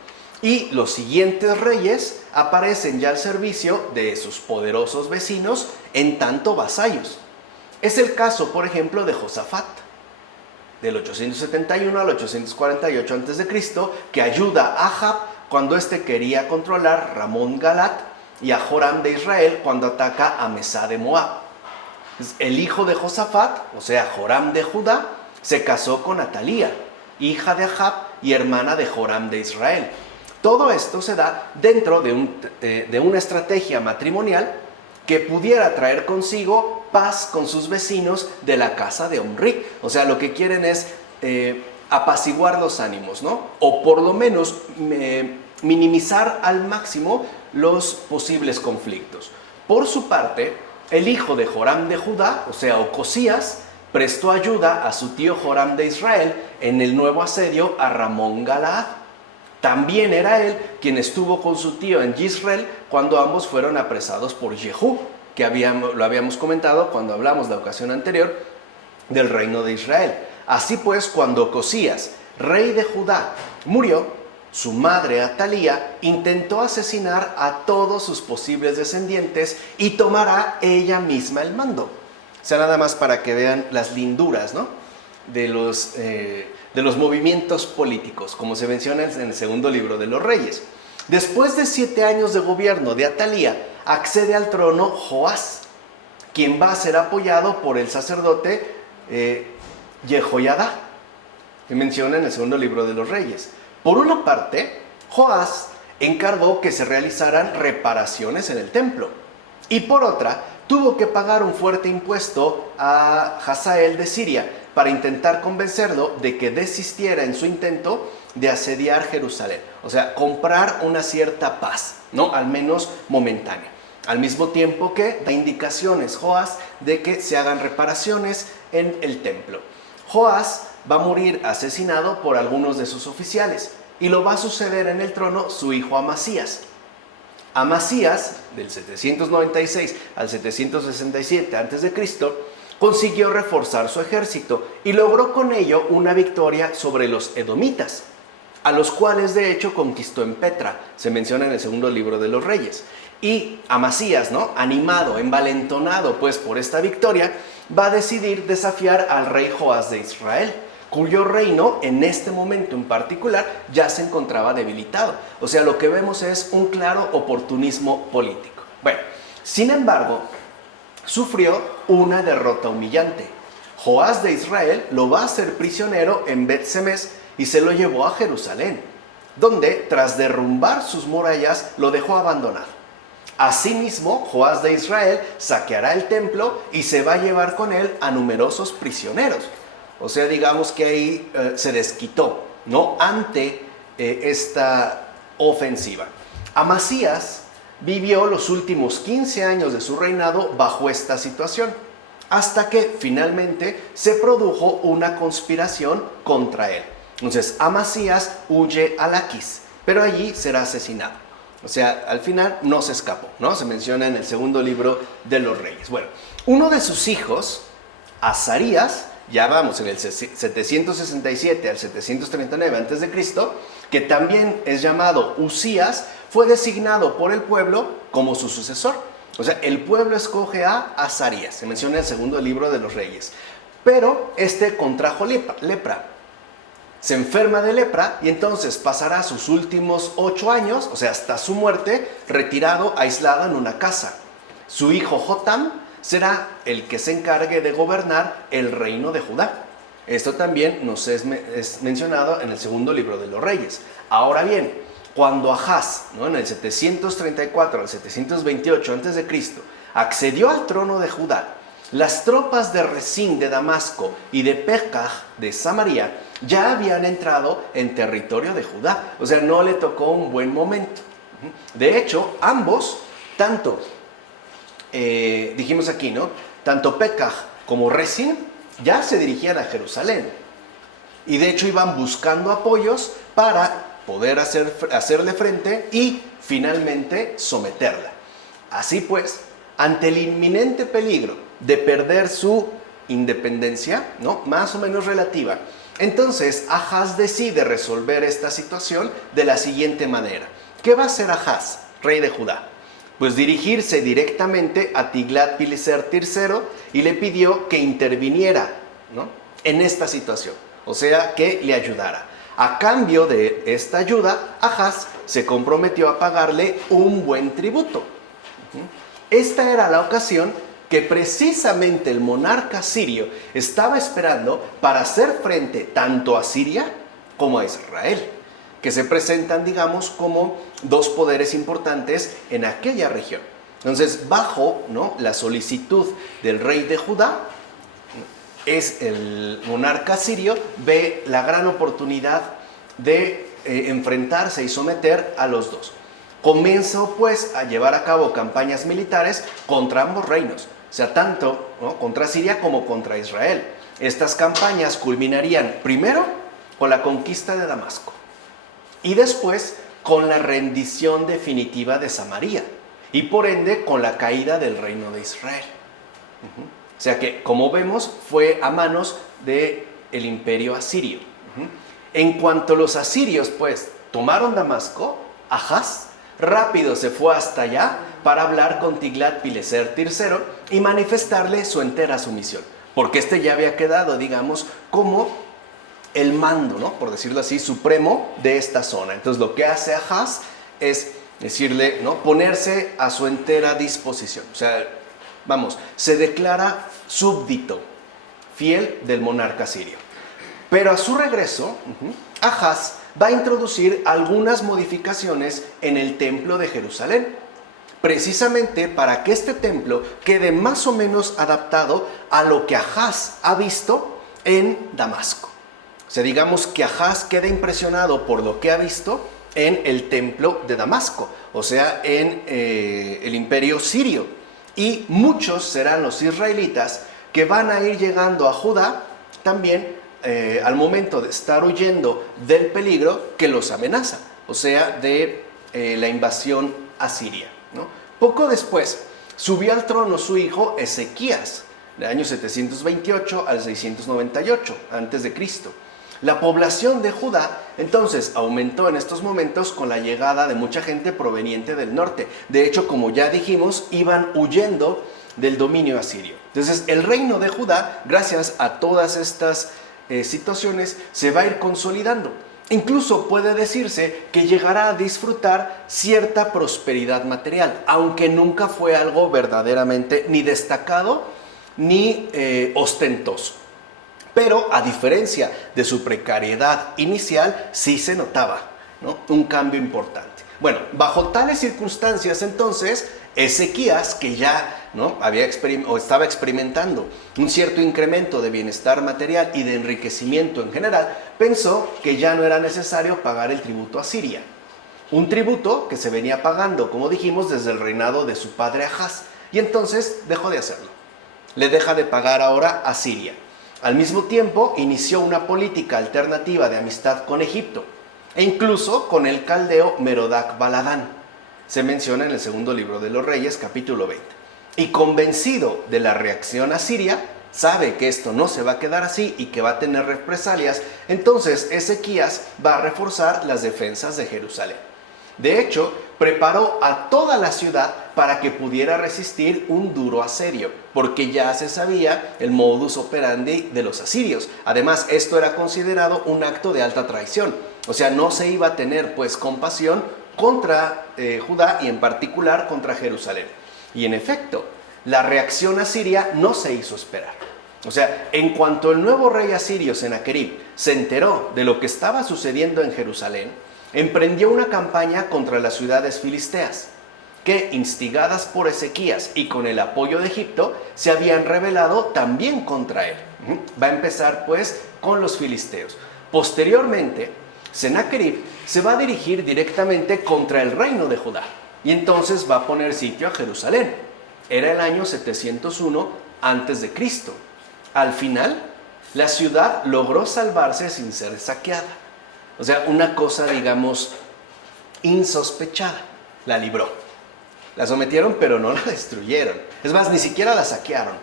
Y los siguientes reyes aparecen ya al servicio de sus poderosos vecinos, en tanto vasallos. Es el caso, por ejemplo, de Josafat, del 871 al 848 a.C., que ayuda a Ahab cuando éste quería controlar Ramón Galat, y a Joram de Israel cuando ataca a Mesá de Moab. El hijo de Josafat, o sea, Joram de Judá, se casó con Atalía, hija de Ahab y hermana de Joram de Israel. Todo esto se da dentro de una estrategia matrimonial que pudiera traer consigo paz con sus vecinos de la casa de Omri. O sea, lo que quieren es apaciguar los ánimos, ¿no?, o por lo menos minimizar al máximo los posibles conflictos. Por su parte, el hijo de Joram de Judá, o sea, Ocosías, prestó ayuda a su tío Joram de Israel en el nuevo asedio a Ramón Galaad. También era él quien estuvo con su tío en Yisrael cuando ambos fueron apresados por Jehú, que lo habíamos comentado cuando hablamos la ocasión anterior del reino de Israel. Así pues, cuando Ocosías, rey de Judá, murió, su madre Atalía intentó asesinar a todos sus posibles descendientes y tomará ella misma el mando. O sea, nada más para que vean las linduras, ¿no?, de los movimientos políticos, como se menciona en el segundo libro de los Reyes. Después de 7 años de gobierno de Atalía, accede al trono Joás, quien va a ser apoyado por el sacerdote Jehoiada, que menciona en el segundo libro de los Reyes. Por una parte, Joás encargó que se realizaran reparaciones en el templo, y por otra, tuvo que pagar un fuerte impuesto a Hazael de Siria para intentar convencerlo de que desistiera en su intento de asediar Jerusalén. O sea, comprar una cierta paz, ¿no? Al menos momentánea. Al mismo tiempo que da indicaciones Joás de que se hagan reparaciones en el templo. Joás va a morir asesinado por algunos de sus oficiales y lo va a suceder en el trono su hijo Amasías. Amasías, del 796 al 767 a.C., consiguió reforzar su ejército y logró con ello una victoria sobre los edomitas, a los cuales de hecho conquistó en Petra, se menciona en el segundo libro de los Reyes. Y Amasías, ¿no?, animado, envalentonado pues por esta victoria, va a decidir desafiar al rey Joás de Israel, cuyo reino en este momento en particular ya se encontraba debilitado. O sea, lo que vemos es un claro oportunismo político. Bueno, sin embargo, sufrió una derrota humillante. Joás de Israel lo va a hacer prisionero en Bet-Semes y se lo llevó a Jerusalén, donde tras derrumbar sus murallas lo dejó abandonado. Asimismo, Joás de Israel saqueará el templo y se va a llevar con él a numerosos prisioneros. O sea, digamos que ahí se desquitó, ¿no?, ante esta ofensiva. Amasías vivió los últimos 15 años de su reinado bajo esta situación, hasta que finalmente se produjo una conspiración contra él. Entonces, Amasías huye a Laquis, pero allí será asesinado. O sea, al final no se escapó, ¿no? Se menciona en el segundo libro de los Reyes. Bueno, uno de sus hijos, Azarías, ya vamos en el 767 al 739 a.C., que también es llamado Usías, fue designado por el pueblo como su sucesor. O sea, el pueblo escoge a Azarías, se menciona en el segundo libro de los Reyes. Pero este contrajo lepra. Se enferma de lepra y entonces pasará sus últimos 8 años, o sea, hasta su muerte, retirado, aislado en una casa. Su hijo Jotam será el que se encargue de gobernar el reino de Judá. Esto también nos es mencionado en el segundo libro de los Reyes. Ahora bien, cuando Ahaz, ¿no?, en el 734 al 728 a.C., accedió al trono de Judá, las tropas de Resín de Damasco y de Pekah de Samaria ya habían entrado en territorio de Judá. O sea, no le tocó un buen momento. De hecho, ambos, tanto, dijimos aquí, ¿no?, tanto Pekah como Resín ya se dirigían a Jerusalén. Y de hecho iban buscando apoyos para poder hacerle frente y finalmente someterla. Así pues, ante el inminente peligro de perder su independencia, ¿no?, más o menos relativa, entonces Ahaz decide resolver esta situación de la siguiente manera. ¿Qué va a hacer Ahaz, rey de Judá? Pues dirigirse directamente a Tiglat-Pileser III y le pidió que interviniera, ¿no?, en esta situación, o sea, que le ayudara. A cambio de esta ayuda, Ahaz se comprometió a pagarle un buen tributo. Esta era la ocasión que precisamente el monarca sirio estaba esperando para hacer frente tanto a Siria como a Israel, que se presentan, digamos, como dos poderes importantes en aquella región. Entonces, bajo, ¿no?, la solicitud del rey de Judá, el monarca sirio ve la gran oportunidad de enfrentarse y someter a los dos. Comenzó pues a llevar a cabo campañas militares contra ambos reinos, o sea, tanto, ¿no?, contra Siria como contra Israel. Estas campañas culminarían primero con la conquista de Damasco y después con la rendición definitiva de Samaria y por ende con la caída del reino de Israel. O sea que, como vemos, fue a manos del imperio asirio. En cuanto los asirios pues tomaron Damasco, Ahaz rápido se fue hasta allá para hablar con Tiglat-Pileser III y manifestarle su entera sumisión, porque este ya había quedado, digamos, como el mando, ¿no?, por decirlo así, supremo de esta zona. Entonces lo que hace Ahaz es decirle, ¿no?, ponerse a su entera disposición. O sea, vamos, se declara súbdito, fiel del monarca sirio. Pero a su regreso, Ahaz va a introducir algunas modificaciones en el templo de Jerusalén, precisamente para que este templo quede más o menos adaptado a lo que Ahaz ha visto en Damasco. O sea, digamos que Ahaz queda impresionado por lo que ha visto en el templo de Damasco, o sea, en el imperio sirio. Y muchos serán los israelitas que van a ir llegando a Judá también al momento de estar huyendo del peligro que los amenaza, o sea, de la invasión asiria, ¿no? Poco después subió al trono su hijo Ezequías, de año 728 al 698 a.C. La población de Judá entonces aumentó en estos momentos con la llegada de mucha gente proveniente del norte. De hecho, como ya dijimos, iban huyendo del dominio asirio. Entonces, el reino de Judá, gracias a todas estas situaciones, se va a ir consolidando. Incluso puede decirse que llegará a disfrutar cierta prosperidad material, aunque nunca fue algo verdaderamente ni destacado ni ostentoso. Pero a diferencia de su precariedad inicial, sí se notaba, ¿no?, un cambio importante. Bueno, bajo tales circunstancias entonces, Ezequías, que ya, ¿no?, estaba experimentando un cierto incremento de bienestar material y de enriquecimiento en general, pensó que ya no era necesario pagar el tributo a Siria. Un tributo que se venía pagando, como dijimos, desde el reinado de su padre Ahaz. Y entonces dejó de hacerlo. Le deja de pagar ahora a Siria. Al mismo tiempo, inició una política alternativa de amistad con Egipto e incluso con el caldeo Merodach Baladán. Se menciona en el segundo libro de los Reyes, capítulo 20. Y convencido de la reacción asiria, sabe que esto no se va a quedar así y que va a tener represalias, entonces Ezequías va a reforzar las defensas de Jerusalén. De hecho, preparó a toda la ciudad para que pudiera resistir un duro asedio, porque ya se sabía el modus operandi de los asirios. Además, esto era considerado un acto de alta traición. O sea, no se iba a tener pues compasión contra Judá y en particular contra Jerusalén. Y en efecto, la reacción asiria no se hizo esperar. O sea, en cuanto el nuevo rey asirio Sennacherib se enteró de lo que estaba sucediendo en Jerusalén, emprendió una campaña contra las ciudades filisteas, que, instigadas por Ezequías y con el apoyo de Egipto, se habían rebelado también contra él. Va a empezar pues con los filisteos. Posteriormente, Sennacherib se va a dirigir directamente contra el reino de Judá y entonces va a poner sitio a Jerusalén. Era el año 701 a.C. Al final, la ciudad logró salvarse sin ser saqueada. O sea, una cosa, digamos, insospechada. La libró. La sometieron, pero no la destruyeron. Es más, ni siquiera la saquearon.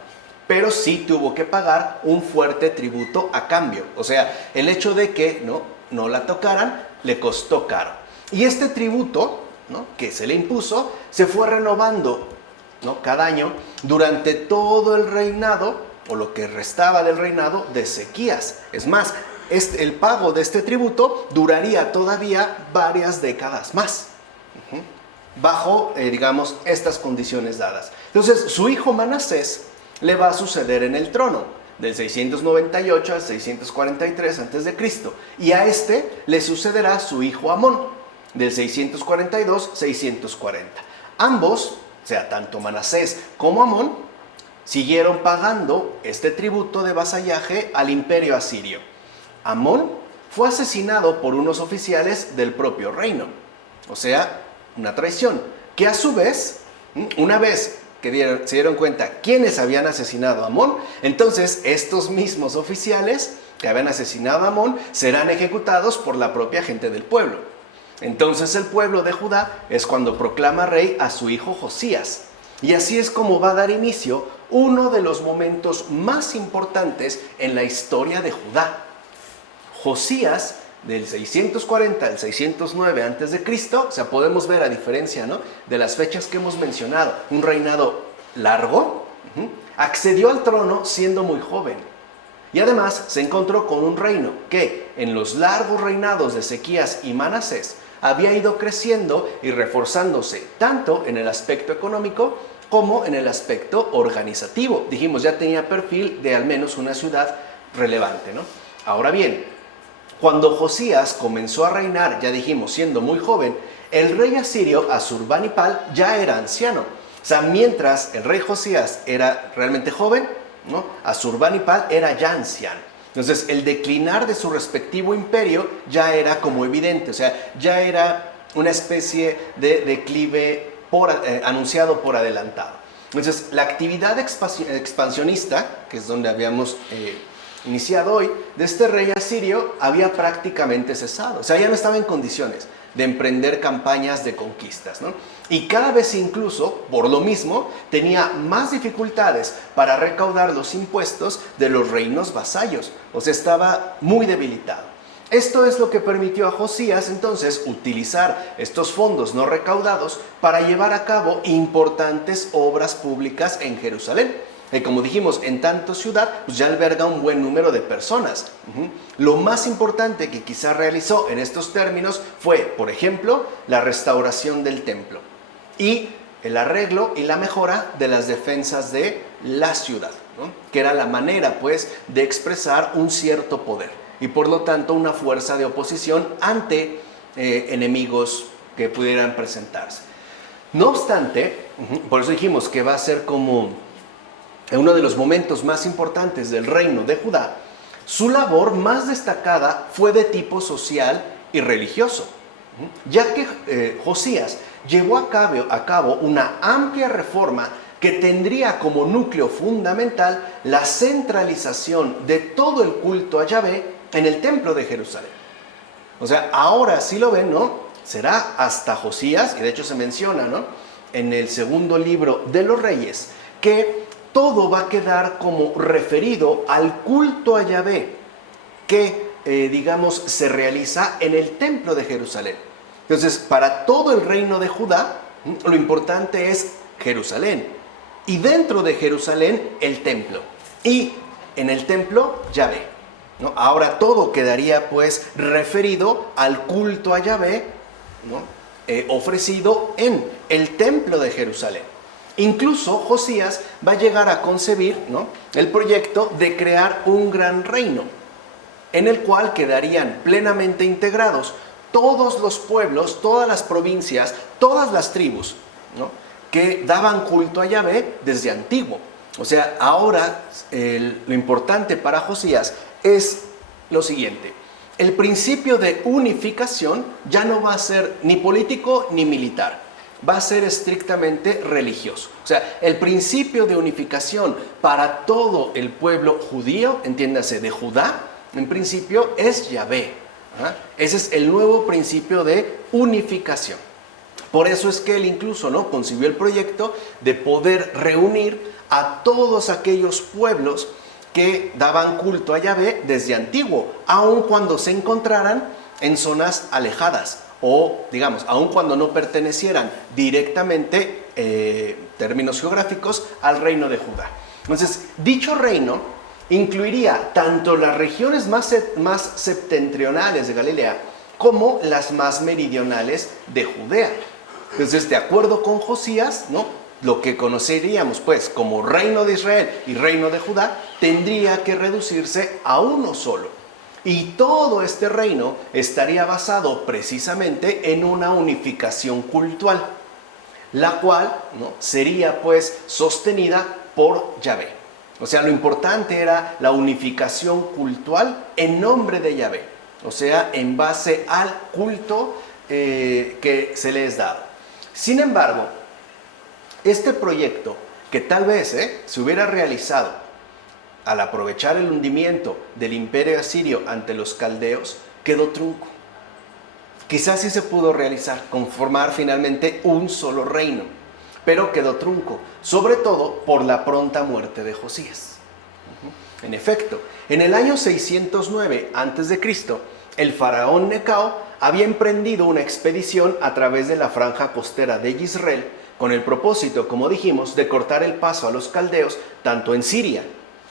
Pero sí tuvo que pagar un fuerte tributo a cambio. O sea, el hecho de que no la tocaran, le costó caro. Y este tributo, ¿no?, que se le impuso, se fue renovando, ¿no?, cada año durante todo el reinado, o lo que restaba del reinado de Ezequías. Es más, el pago de este tributo duraría todavía varias décadas más, bajo, digamos, estas condiciones dadas. Entonces, su hijo Manasés le va a suceder en el trono, del 698 al 643 a.C., y a este le sucederá su hijo Amón, del 642-640. Ambos, o sea, tanto Manasés como Amón, siguieron pagando este tributo de vasallaje al imperio asirio. Amón fue asesinado por unos oficiales del propio reino, o sea, una traición, que a su vez, una vez que se dieron cuenta quiénes habían asesinado a Amón, entonces estos mismos oficiales que habían asesinado a Amón serán ejecutados por la propia gente del pueblo. Entonces el pueblo de Judá es cuando proclama rey a su hijo Josías, y así es como va a dar inicio uno de los momentos más importantes en la historia de Judá. Josías, del 640 al 609 a.C., o sea, podemos ver a diferencia, ¿no?, de las fechas que hemos mencionado, un reinado largo, accedió al trono siendo muy joven. Y además se encontró con un reino que, en los largos reinados de Ezequías y Manasés, había ido creciendo y reforzándose tanto en el aspecto económico como en el aspecto organizativo. Dijimos, ya tenía perfil de al menos una ciudad relevante, ¿no? Ahora bien, cuando Josías comenzó a reinar, ya dijimos, siendo muy joven, el rey asirio Asurbanipal ya era anciano. O sea, mientras el rey Josías era realmente joven, ¿no?, Asurbanipal era ya anciano. Entonces, el declinar de su respectivo imperio ya era como evidente, o sea, ya era una especie de declive anunciado por adelantado. Entonces, la actividad expansionista, que es donde habíamos iniciado hoy, de este rey asirio había prácticamente cesado. O sea, ya no estaba en condiciones de emprender campañas de conquistas, ¿no? Y cada vez incluso, por lo mismo, tenía más dificultades para recaudar los impuestos de los reinos vasallos. O sea, estaba muy debilitado. Esto es lo que permitió a Josías entonces utilizar estos fondos no recaudados para llevar a cabo importantes obras públicas en Jerusalén. Como dijimos, en tanto ciudad, pues ya alberga un buen número de personas. Lo más importante que quizá realizó en estos términos fue, por ejemplo, la restauración del templo y el arreglo y la mejora de las defensas de la ciudad, ¿no?, que era la manera, pues, de expresar un cierto poder y, por lo tanto, una fuerza de oposición ante enemigos que pudieran presentarse. No obstante, por eso dijimos que va a ser como uno de los momentos más importantes del reino de Judá, su labor más destacada fue de tipo social y religioso, ya que Josías llevó a cabo una amplia reforma que tendría como núcleo fundamental la centralización de todo el culto a Yahvé en el templo de Jerusalén. O sea, ahora sí lo ven, ¿no? Será hasta Josías, y de hecho se menciona, ¿no?, en el segundo libro de los Reyes, que todo va a quedar como referido al culto a Yahvé que, digamos, se realiza en el templo de Jerusalén. Entonces, para todo el reino de Judá, lo importante es Jerusalén. Y dentro de Jerusalén, el templo. Y en el templo, Yahvé, ¿no? Ahora todo quedaría, pues, referido al culto a Yahvé, ¿no?, ofrecido en el templo de Jerusalén. Incluso Josías va a llegar a concebir, ¿no?, el proyecto de crear un gran reino, en el cual quedarían plenamente integrados todos los pueblos, todas las provincias, todas las tribus, ¿no?, que daban culto a Yahvé desde antiguo. O sea, ahora lo importante para Josías es lo siguiente: el principio de unificación ya no va a ser ni político ni militar, va a ser estrictamente religioso. O sea, el principio de unificación para todo el pueblo judío, entiéndase, de Judá, en principio es Yahvé. Ese es el nuevo principio de unificación. Por eso es que él incluso, ¿no?, concibió el proyecto de poder reunir a todos aquellos pueblos que daban culto a Yahvé desde antiguo, aun cuando se encontraran en zonas alejadas, o, digamos, aun cuando no pertenecieran directamente, términos geográficos, al reino de Judá. Entonces, dicho reino incluiría tanto las regiones más septentrionales de Galilea como las más meridionales de Judea. Entonces, de acuerdo con Josías, ¿no?, lo que conoceríamos, pues, como reino de Israel y reino de Judá, tendría que reducirse a uno solo. Y todo este reino estaría basado precisamente en una unificación cultural, la cual, ¿no?, sería, pues, sostenida por Yahvé. O sea, lo importante era la unificación cultural en nombre de Yahvé, o sea, en base al culto que se les es dado. Sin embargo, este proyecto, que tal vez se hubiera realizado al aprovechar el hundimiento del imperio asirio ante los caldeos, quedó trunco. Quizás sí se pudo realizar, conformar finalmente un solo reino, pero quedó trunco, sobre todo por la pronta muerte de Josías. En efecto, en el año 609 a.C., el faraón Necao había emprendido una expedición a través de la franja costera de Yisrael, con el propósito, como dijimos, de cortar el paso a los caldeos tanto en Siria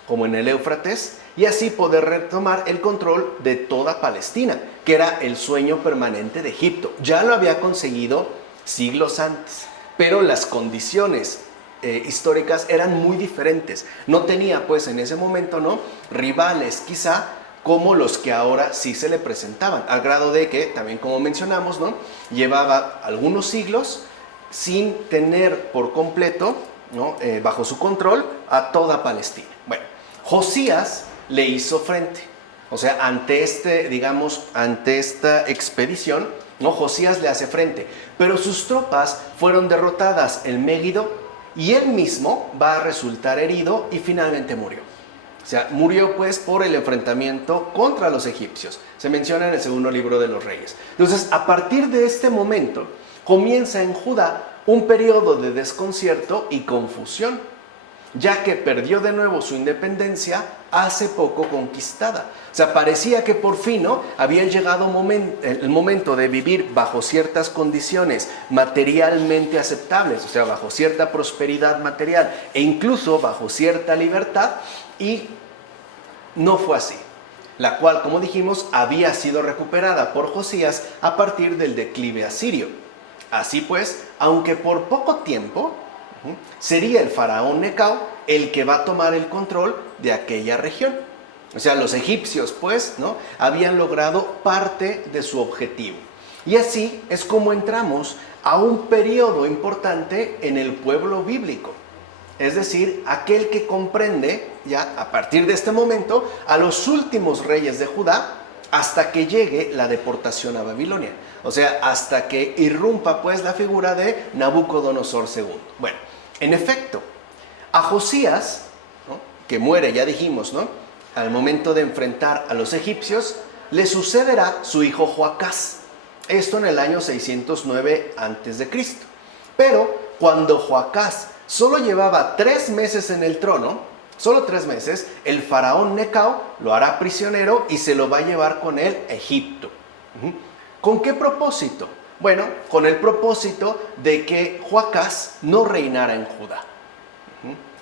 como en el Éufrates y así poder retomar el control de toda Palestina, que era el sueño permanente de Egipto. Ya lo había conseguido siglos antes, pero las condiciones históricas eran muy diferentes. No tenía pues en ese momento, ¿no?, rivales quizá como los que ahora sí se le presentaban, al grado de que, también como mencionamos, ¿no?, llevaba algunos siglos sin tener por completo, ¿no?, bajo su control a toda Palestina. Bueno, Josías le hizo frente, o sea, ante esta expedición, ¿no?, Josías le hace frente, pero sus tropas fueron derrotadas en Megiddo y él mismo va a resultar herido y finalmente murió. O sea, murió pues por el enfrentamiento contra los egipcios. Se menciona en el segundo libro de los Reyes. Entonces, a partir de este momento, comienza en Judá un periodo de desconcierto y confusión, ya que perdió de nuevo su independencia hace poco conquistada. O sea, parecía que por fin, ¿no?, había llegado el momento de vivir bajo ciertas condiciones materialmente aceptables, o sea, bajo cierta prosperidad material e incluso bajo cierta libertad, y no fue así, la cual, como dijimos, había sido recuperada por Josías a partir del declive asirio. Así pues, aunque por poco tiempo, sería el faraón Necao el que va a tomar el control de aquella región. O sea, los egipcios, pues, ¿no?, habían logrado parte de su objetivo. Y así es como entramos a un periodo importante en el pueblo bíblico. Es decir, aquel que comprende, ya a partir de este momento, a los últimos reyes de Judá, hasta que llegue la deportación a Babilonia. O sea, hasta que irrumpa pues la figura de Nabucodonosor II. Bueno, en efecto, a Josías, ¿no?, que muere, ya dijimos, ¿no?, al momento de enfrentar a los egipcios, le sucederá su hijo Joacás. Esto en el año 609 a.C. Pero cuando Joacás solo llevaba 3 meses en el trono, solo 3 meses, el faraón Necao lo hará prisionero y se lo va a llevar con él a Egipto. ¿Con qué propósito? Bueno, con el propósito de que Joacás no reinara en Judá.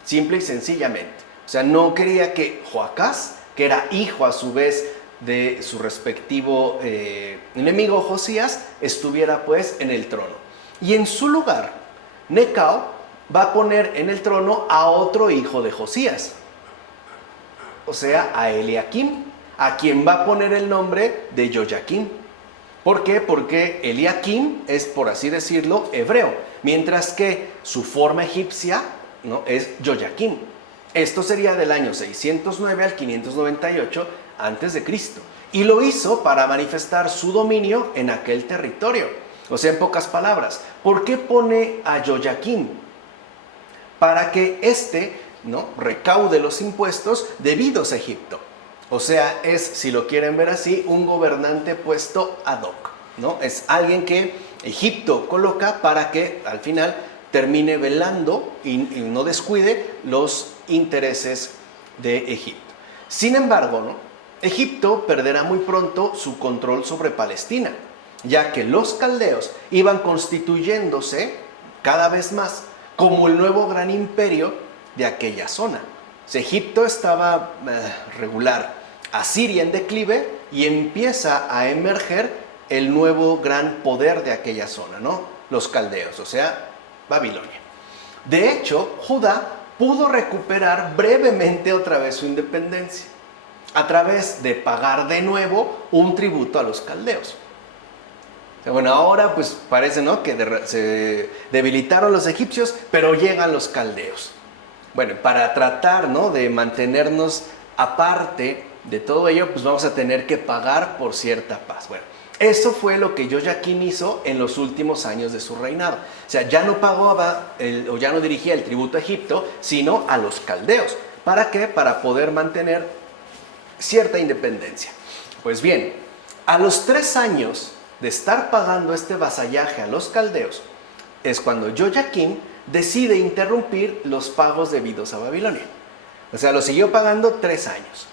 Simple y sencillamente. O sea, no quería que Joacás, que era hijo a su vez de su respectivo enemigo Josías, estuviera pues en el trono. Y en su lugar, Necao va a poner en el trono a otro hijo de Josías, o sea, a Eliaquim, a quien va a poner el nombre de Yoyaquim. ¿Por qué? Porque Eliaquim es, por así decirlo, hebreo, mientras que su forma egipcia, ¿no?, es Yoyaquim. Esto sería del año 609 al 598 a.C. Y lo hizo para manifestar su dominio en aquel territorio. O sea, en pocas palabras, ¿por qué pone a Yoyaquim? Para que éste, ¿no?, recaude los impuestos debidos a Egipto. O sea, es, si lo quieren ver así, un gobernante puesto ad hoc, ¿no? Es alguien que Egipto coloca para que al final termine velando y no descuide los intereses de Egipto. Sin embargo, ¿no?, Egipto perderá muy pronto su control sobre Palestina, ya que los caldeos iban constituyéndose cada vez más como el nuevo gran imperio de aquella zona. O sea, Egipto estaba regular, Asiria en declive, y empieza a emerger el nuevo gran poder de aquella zona, ¿no?, los caldeos, o sea, Babilonia. De hecho, Judá pudo recuperar brevemente otra vez su independencia a través de pagar de nuevo un tributo a los caldeos. Bueno, ahora pues parece, ¿no?, que se debilitaron los egipcios, pero llegan los caldeos. Bueno, para tratar, ¿no?, de mantenernos aparte de todo ello, pues vamos a tener que pagar por cierta paz. Bueno, eso fue lo que Yoyaquim hizo en los últimos años de su reinado. O sea, ya no pagaba o ya no dirigía el tributo a Egipto, sino a los caldeos. ¿Para qué? Para poder mantener cierta independencia. Pues bien, a los 3 años de estar pagando este vasallaje a los caldeos, es cuando Yoyaquim decide interrumpir los pagos debidos a Babilonia. O sea, lo siguió pagando 3 años,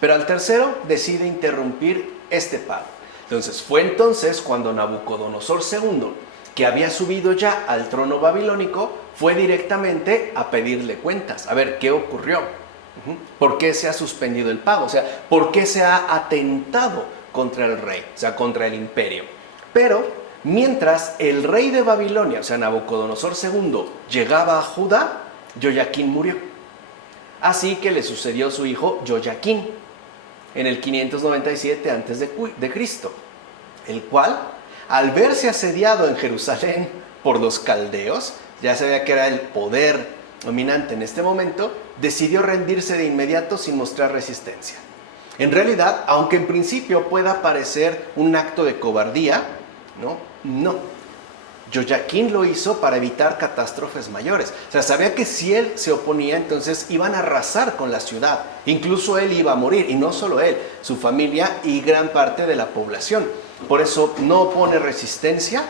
pero al tercero decide interrumpir este pago. Entonces, fue entonces cuando Nabucodonosor II, que había subido ya al trono babilónico, fue directamente a pedirle cuentas. A ver, ¿qué ocurrió? ¿Por qué se ha suspendido el pago? O sea, ¿por qué se ha atentado contra el rey? O sea, contra el imperio. Pero mientras el rey de Babilonia, o sea, Nabucodonosor II, llegaba a Judá, Joaquín murió. Así que le sucedió su hijo Joaquín en el 597 a.C., el cual, al verse asediado en Jerusalén por los caldeos, ya sabía que era el poder dominante en este momento, decidió rendirse de inmediato sin mostrar resistencia. En realidad, aunque en principio pueda parecer un acto de cobardía, no. Joaquín lo hizo para evitar catástrofes mayores. O sea, sabía que si él se oponía, entonces iban a arrasar con la ciudad. Incluso él iba a morir, y no solo él, su familia y gran parte de la población. Por eso no opone resistencia,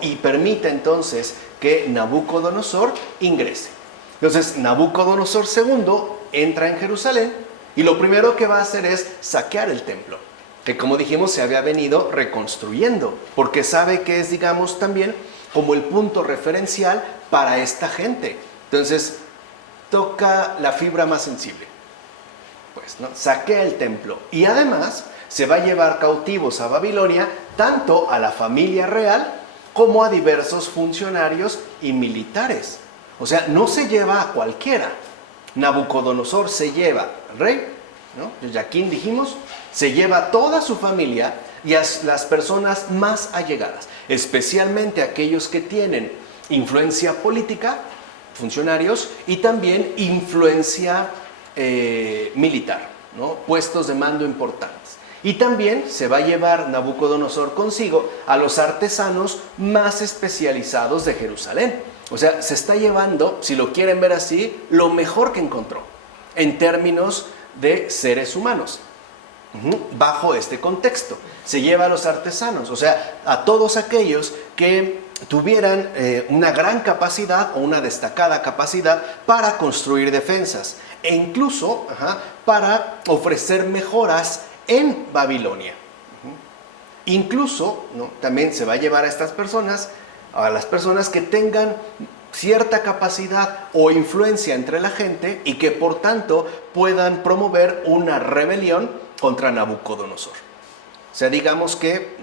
y permite entonces que Nabucodonosor ingrese. Entonces Nabucodonosor II entra en Jerusalén y lo primero que va a hacer es saquear el templo, que como dijimos se había venido reconstruyendo, porque sabe que es, digamos, también como el punto referencial para esta gente. Entonces toca la fibra más sensible, pues, saquea el templo y además se va a llevar cautivos a Babilonia tanto a la familia real como a diversos funcionarios y militares. O sea, no se lleva a cualquiera. Nabucodonosor se lleva al rey, Joaquín dijimos, se lleva a toda su familia y a las personas más allegadas, especialmente aquellos que tienen influencia política, funcionarios, y también influencia militar, puestos de mando importantes. Y también se va a llevar Nabucodonosor consigo a los artesanos más especializados de Jerusalén. O sea, se está llevando, si lo quieren ver así, lo mejor que encontró en términos de seres humanos. Bajo este contexto, se lleva a los artesanos, o sea, a todos aquellos que tuvieran una gran capacidad o una destacada capacidad para construir defensas e incluso para ofrecer mejoras en Babilonia. Incluso, también se va a llevar a estas personas, a las personas que tengan cierta capacidad o influencia entre la gente y que por tanto puedan promover una rebelión contra Nabucodonosor. O sea, digamos que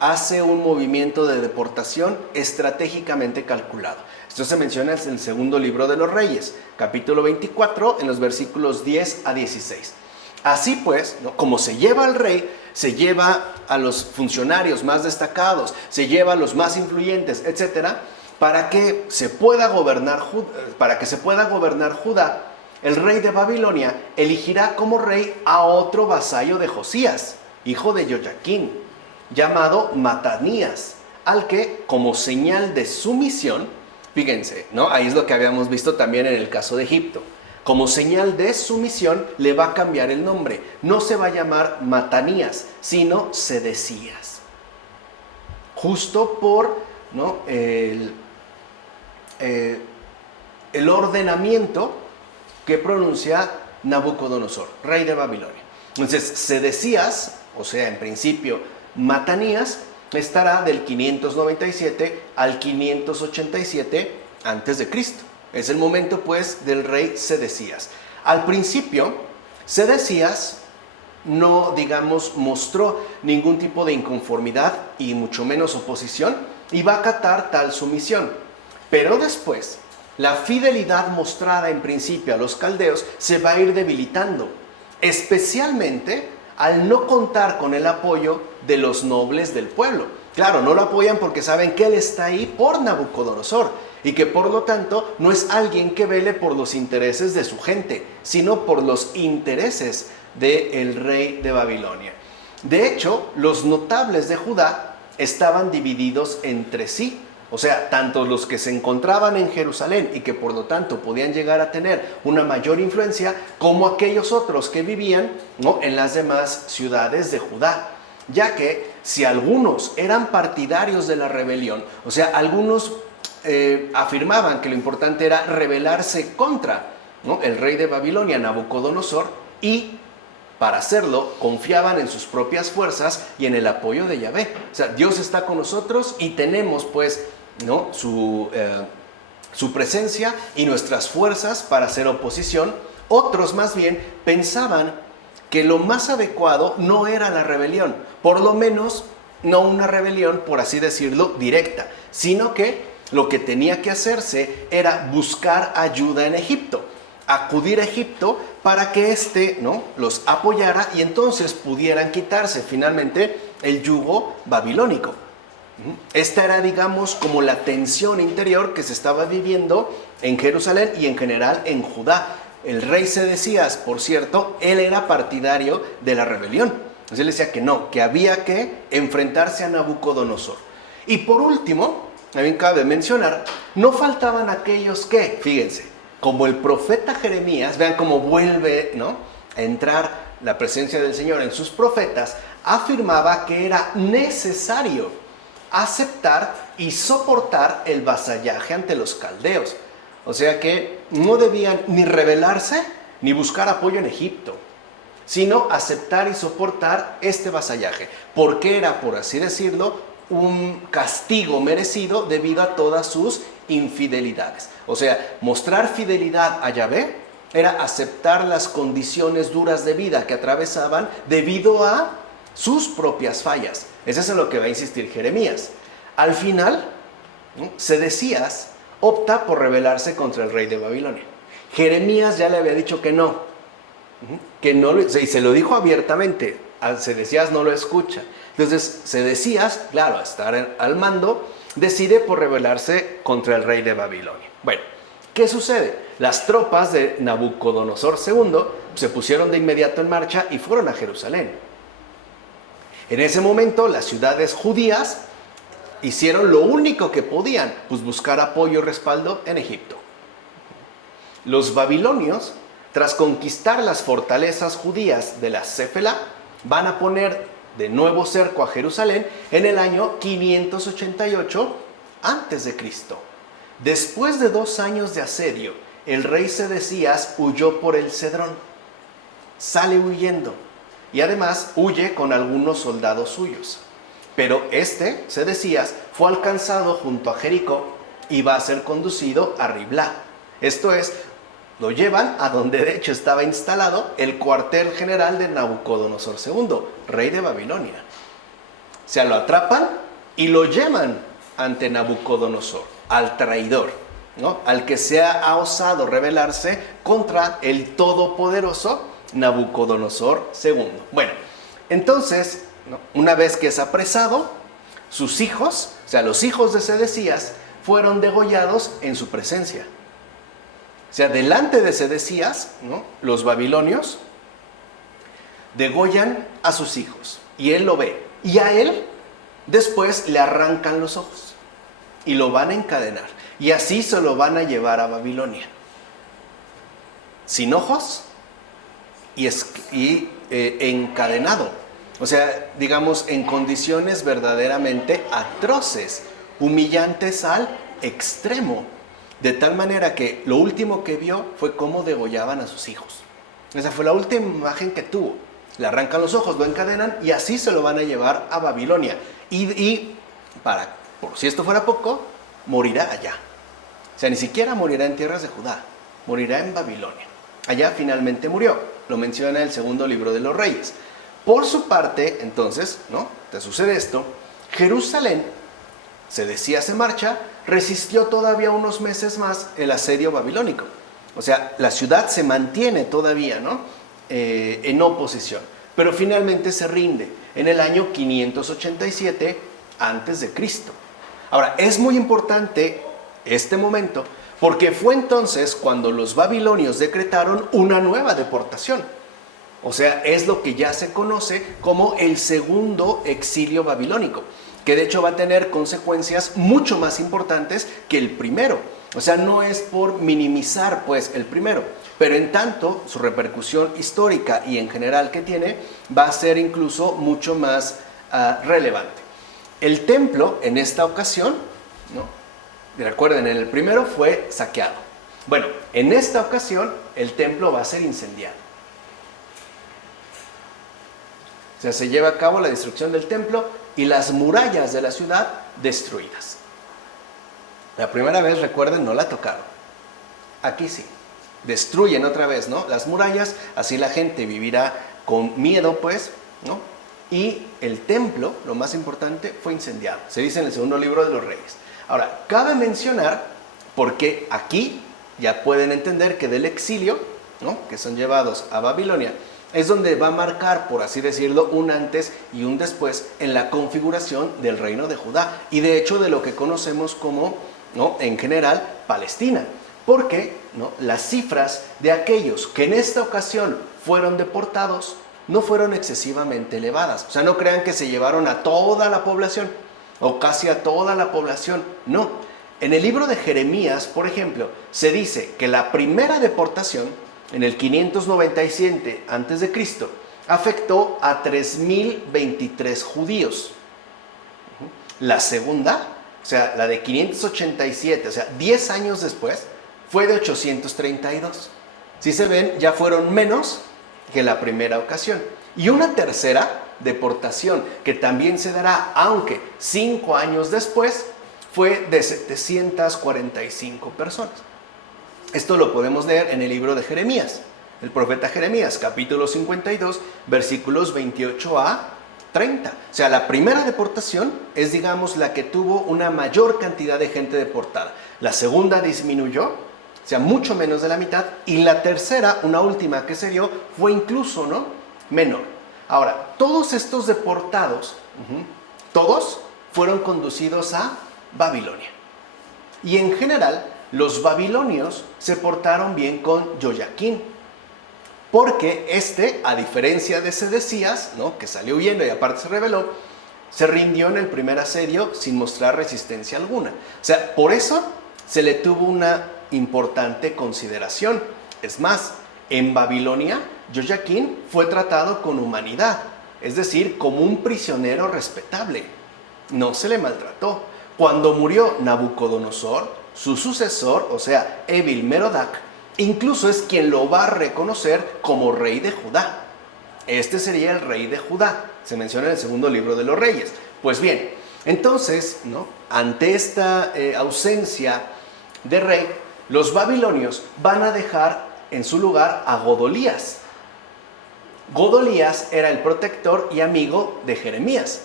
hace un movimiento de deportación estratégicamente calculado. Esto se menciona en el segundo libro de los Reyes, capítulo 24, en los versículos 10 a 16. Así pues, como se lleva al rey, se lleva a los funcionarios más destacados, se lleva a los más influyentes, etcétera, para que se pueda gobernar Judá. El rey de Babilonia elegirá como rey a otro vasallo de Josías, hijo de Joaquín, llamado Matanías, al que, como señal de sumisión, fíjense, ahí es lo que habíamos visto también en el caso de Egipto. Como señal de sumisión le va a cambiar el nombre. No se va a llamar Matanías, sino Sedecías. Justo por el ordenamiento que pronuncia Nabucodonosor, rey de Babilonia. Entonces, Sedecías, o sea, en principio Matanías, estará del 597 al 587 a.C. Es el momento, pues, del rey Sedecías. Al principio, Sedecías no, mostró ningún tipo de inconformidad y mucho menos oposición y va a acatar tal sumisión. Pero después, la fidelidad mostrada en principio a los caldeos se va a ir debilitando, especialmente al no contar con el apoyo de los nobles del pueblo. Claro, no lo apoyan porque saben que él está ahí por Nabucodonosor y que por lo tanto no es alguien que vele por los intereses de su gente, sino por los intereses del rey de Babilonia. De hecho, los notables de Judá estaban divididos entre sí. O sea, tanto los que se encontraban en Jerusalén y que por lo tanto podían llegar a tener una mayor influencia, como aquellos otros que vivían en las demás ciudades de Judá. Ya que si algunos eran partidarios de la rebelión, o sea, algunos afirmaban que lo importante era rebelarse contra el rey de Babilonia, Nabucodonosor, y para hacerlo confiaban en sus propias fuerzas y en el apoyo de Yahvé. O sea, Dios está con nosotros y tenemos pues su presencia y nuestras fuerzas para hacer oposición Otros más bien pensaban que lo más adecuado no era la rebelión, por lo menos no una rebelión, por así decirlo, directa, sino que lo que tenía que hacerse era buscar ayuda en Egipto, acudir a Egipto para que éste, ¿no?, los apoyara y entonces pudieran quitarse finalmente el yugo babilónico. Esta era, digamos, como la tensión interior que se estaba viviendo en Jerusalén y en general en Judá. El rey Sedecías, por cierto, él era partidario de la rebelión. Entonces él decía que no, que había que enfrentarse a Nabucodonosor. Y por último, también cabe mencionar, no faltaban aquellos que, fíjense, como el profeta Jeremías, vean cómo vuelve, ¿no?, a entrar la presencia del Señor en sus profetas, afirmaba que era necesario aceptar y soportar el vasallaje ante los caldeos. O sea que no debían ni rebelarse ni buscar apoyo en Egipto, sino aceptar y soportar este vasallaje, porque era, por así decirlo, un castigo merecido debido a todas sus infidelidades. O sea, mostrar fidelidad a Yahvé era aceptar las condiciones duras de vida que atravesaban debido a sus propias fallas. Eso es en lo que va a insistir Jeremías. Al final, Sedecías opta por rebelarse contra el rey de Babilonia. Jeremías ya le había dicho que no, y se lo dijo abiertamente. A Sedecías no lo escucha. Entonces Sedecías, claro, a estar al mando, decide por rebelarse contra el rey de Babilonia. Bueno, ¿qué sucede? Las tropas de Nabucodonosor II se pusieron de inmediato en marcha y fueron a Jerusalén. En ese momento las ciudades judías hicieron lo único que podían, pues buscar apoyo y respaldo en Egipto. Los babilonios, tras conquistar las fortalezas judías de la Céfela, van a poner de nuevo cerco a Jerusalén en el año 588 a.C. Después de 2 años de asedio, el rey Sedecías huyó por el Cedrón. Sale huyendo y además huye con algunos soldados suyos. Pero Sedecías, fue alcanzado junto a Jericó y va a ser conducido a Riblá. Esto es, lo llevan a donde de hecho estaba instalado el cuartel general de Nabucodonosor II, rey de Babilonia. O sea, lo atrapan y lo llevan ante Nabucodonosor, al traidor, ¿no?, al que se ha osado rebelarse contra el todopoderoso Nabucodonosor II. Bueno, entonces, ¿no?, una vez que es apresado, sus hijos, o sea, los hijos de Sedecías, fueron degollados en su presencia. O sea, delante de Sedecías, ¿no?, los babilonios degollan a sus hijos y él lo ve. Y a él después le arrancan los ojos y lo van a encadenar. Y así se lo van a llevar a Babilonia. Sin ojos y encadenado. O sea, digamos, en condiciones verdaderamente atroces, humillantes al extremo. De tal manera que lo último que vio fue cómo degollaban a sus hijos. Esa fue la última imagen que tuvo. Le arrancan los ojos, lo encadenan y así se lo van a llevar a Babilonia. Y por si esto fuera poco, morirá allá. O sea, ni siquiera morirá en tierras de Judá, morirá en Babilonia. Allá finalmente murió. Lo menciona el segundo libro de los Reyes. Por su parte, entonces, ¿no?, te sucede esto. Jerusalén, Sedecías se marcha, resistió todavía unos meses más el asedio babilónico. O sea, la ciudad se mantiene todavía, ¿no?, en oposición. Pero finalmente se rinde en el año 587 a.C. Ahora, es muy importante este momento porque fue entonces cuando los babilonios decretaron una nueva deportación. O sea, es lo que ya se conoce como el segundo exilio babilónico, que de hecho va a tener consecuencias mucho más importantes que el primero. O sea, no es por minimizar pues el primero, pero en tanto su repercusión histórica y en general que tiene va a ser incluso mucho más relevante. El templo en esta ocasión, ¿no?, recuerden, en el primero fue saqueado. Bueno, en esta ocasión el templo va a ser incendiado. O sea, se lleva a cabo la destrucción del templo y las murallas de la ciudad destruidas. La primera vez, recuerden, no la tocaron. Aquí sí. destruyen otra vez, ¿no?, las murallas, así la gente vivirá con miedo, pues, ¿no? Y el templo, lo más importante, fue incendiado. Se dice en el segundo libro de los Reyes. Ahora, cabe mencionar, porque aquí ya pueden entender que del exilio, ¿no?, que son llevados a Babilonia, es donde va a marcar, por así decirlo, un antes y un después en la configuración del reino de Judá. Y de hecho de lo que conocemos como, ¿no?, en general, Palestina. Porque, ¿no?, las cifras de aquellos que en esta ocasión fueron deportados no fueron excesivamente elevadas. O sea, no crean que se llevaron a toda la población o casi a toda la población. No. En el libro de Jeremías, por ejemplo, se dice que la primera deportación, en el 597 a.C., afectó a 3.023 judíos. La segunda, o sea, la de 587, o sea, 10 años después, fue de 832. Si se ven, ya fueron menos que la primera ocasión. Y una tercera deportación, que también se dará, aunque 5 años después, fue de 745 personas. Esto lo podemos leer en el libro de Jeremías, el profeta Jeremías, capítulo 52, versículos 28 a 30. O sea, la primera deportación es, digamos, la que tuvo una mayor cantidad de gente deportada. La segunda disminuyó, o sea, mucho menos de la mitad. Y la tercera, una última que se dio, fue incluso, ¿no?, menor. Ahora, todos estos deportados, todos fueron conducidos a Babilonia. Y en general, los babilonios se portaron bien con Joyaquín, porque a diferencia de Sedecías, ¿no?, que salió huyendo y aparte se rebeló, se rindió en el primer asedio sin mostrar resistencia alguna. O sea, por eso se le tuvo una importante consideración. Es más, en Babilonia, Joyaquín fue tratado con humanidad, es decir, como un prisionero respetable. No se le maltrató. Cuando murió Nabucodonosor, su sucesor, o sea, Evil Merodach, incluso es quien lo va a reconocer como rey de Judá. Este sería el rey de Judá, se menciona en el segundo libro de los Reyes. Pues bien, entonces, ¿no?, ante esta ausencia de rey, los babilonios van a dejar en su lugar a Godolías. Godolías era el protector y amigo de Jeremías.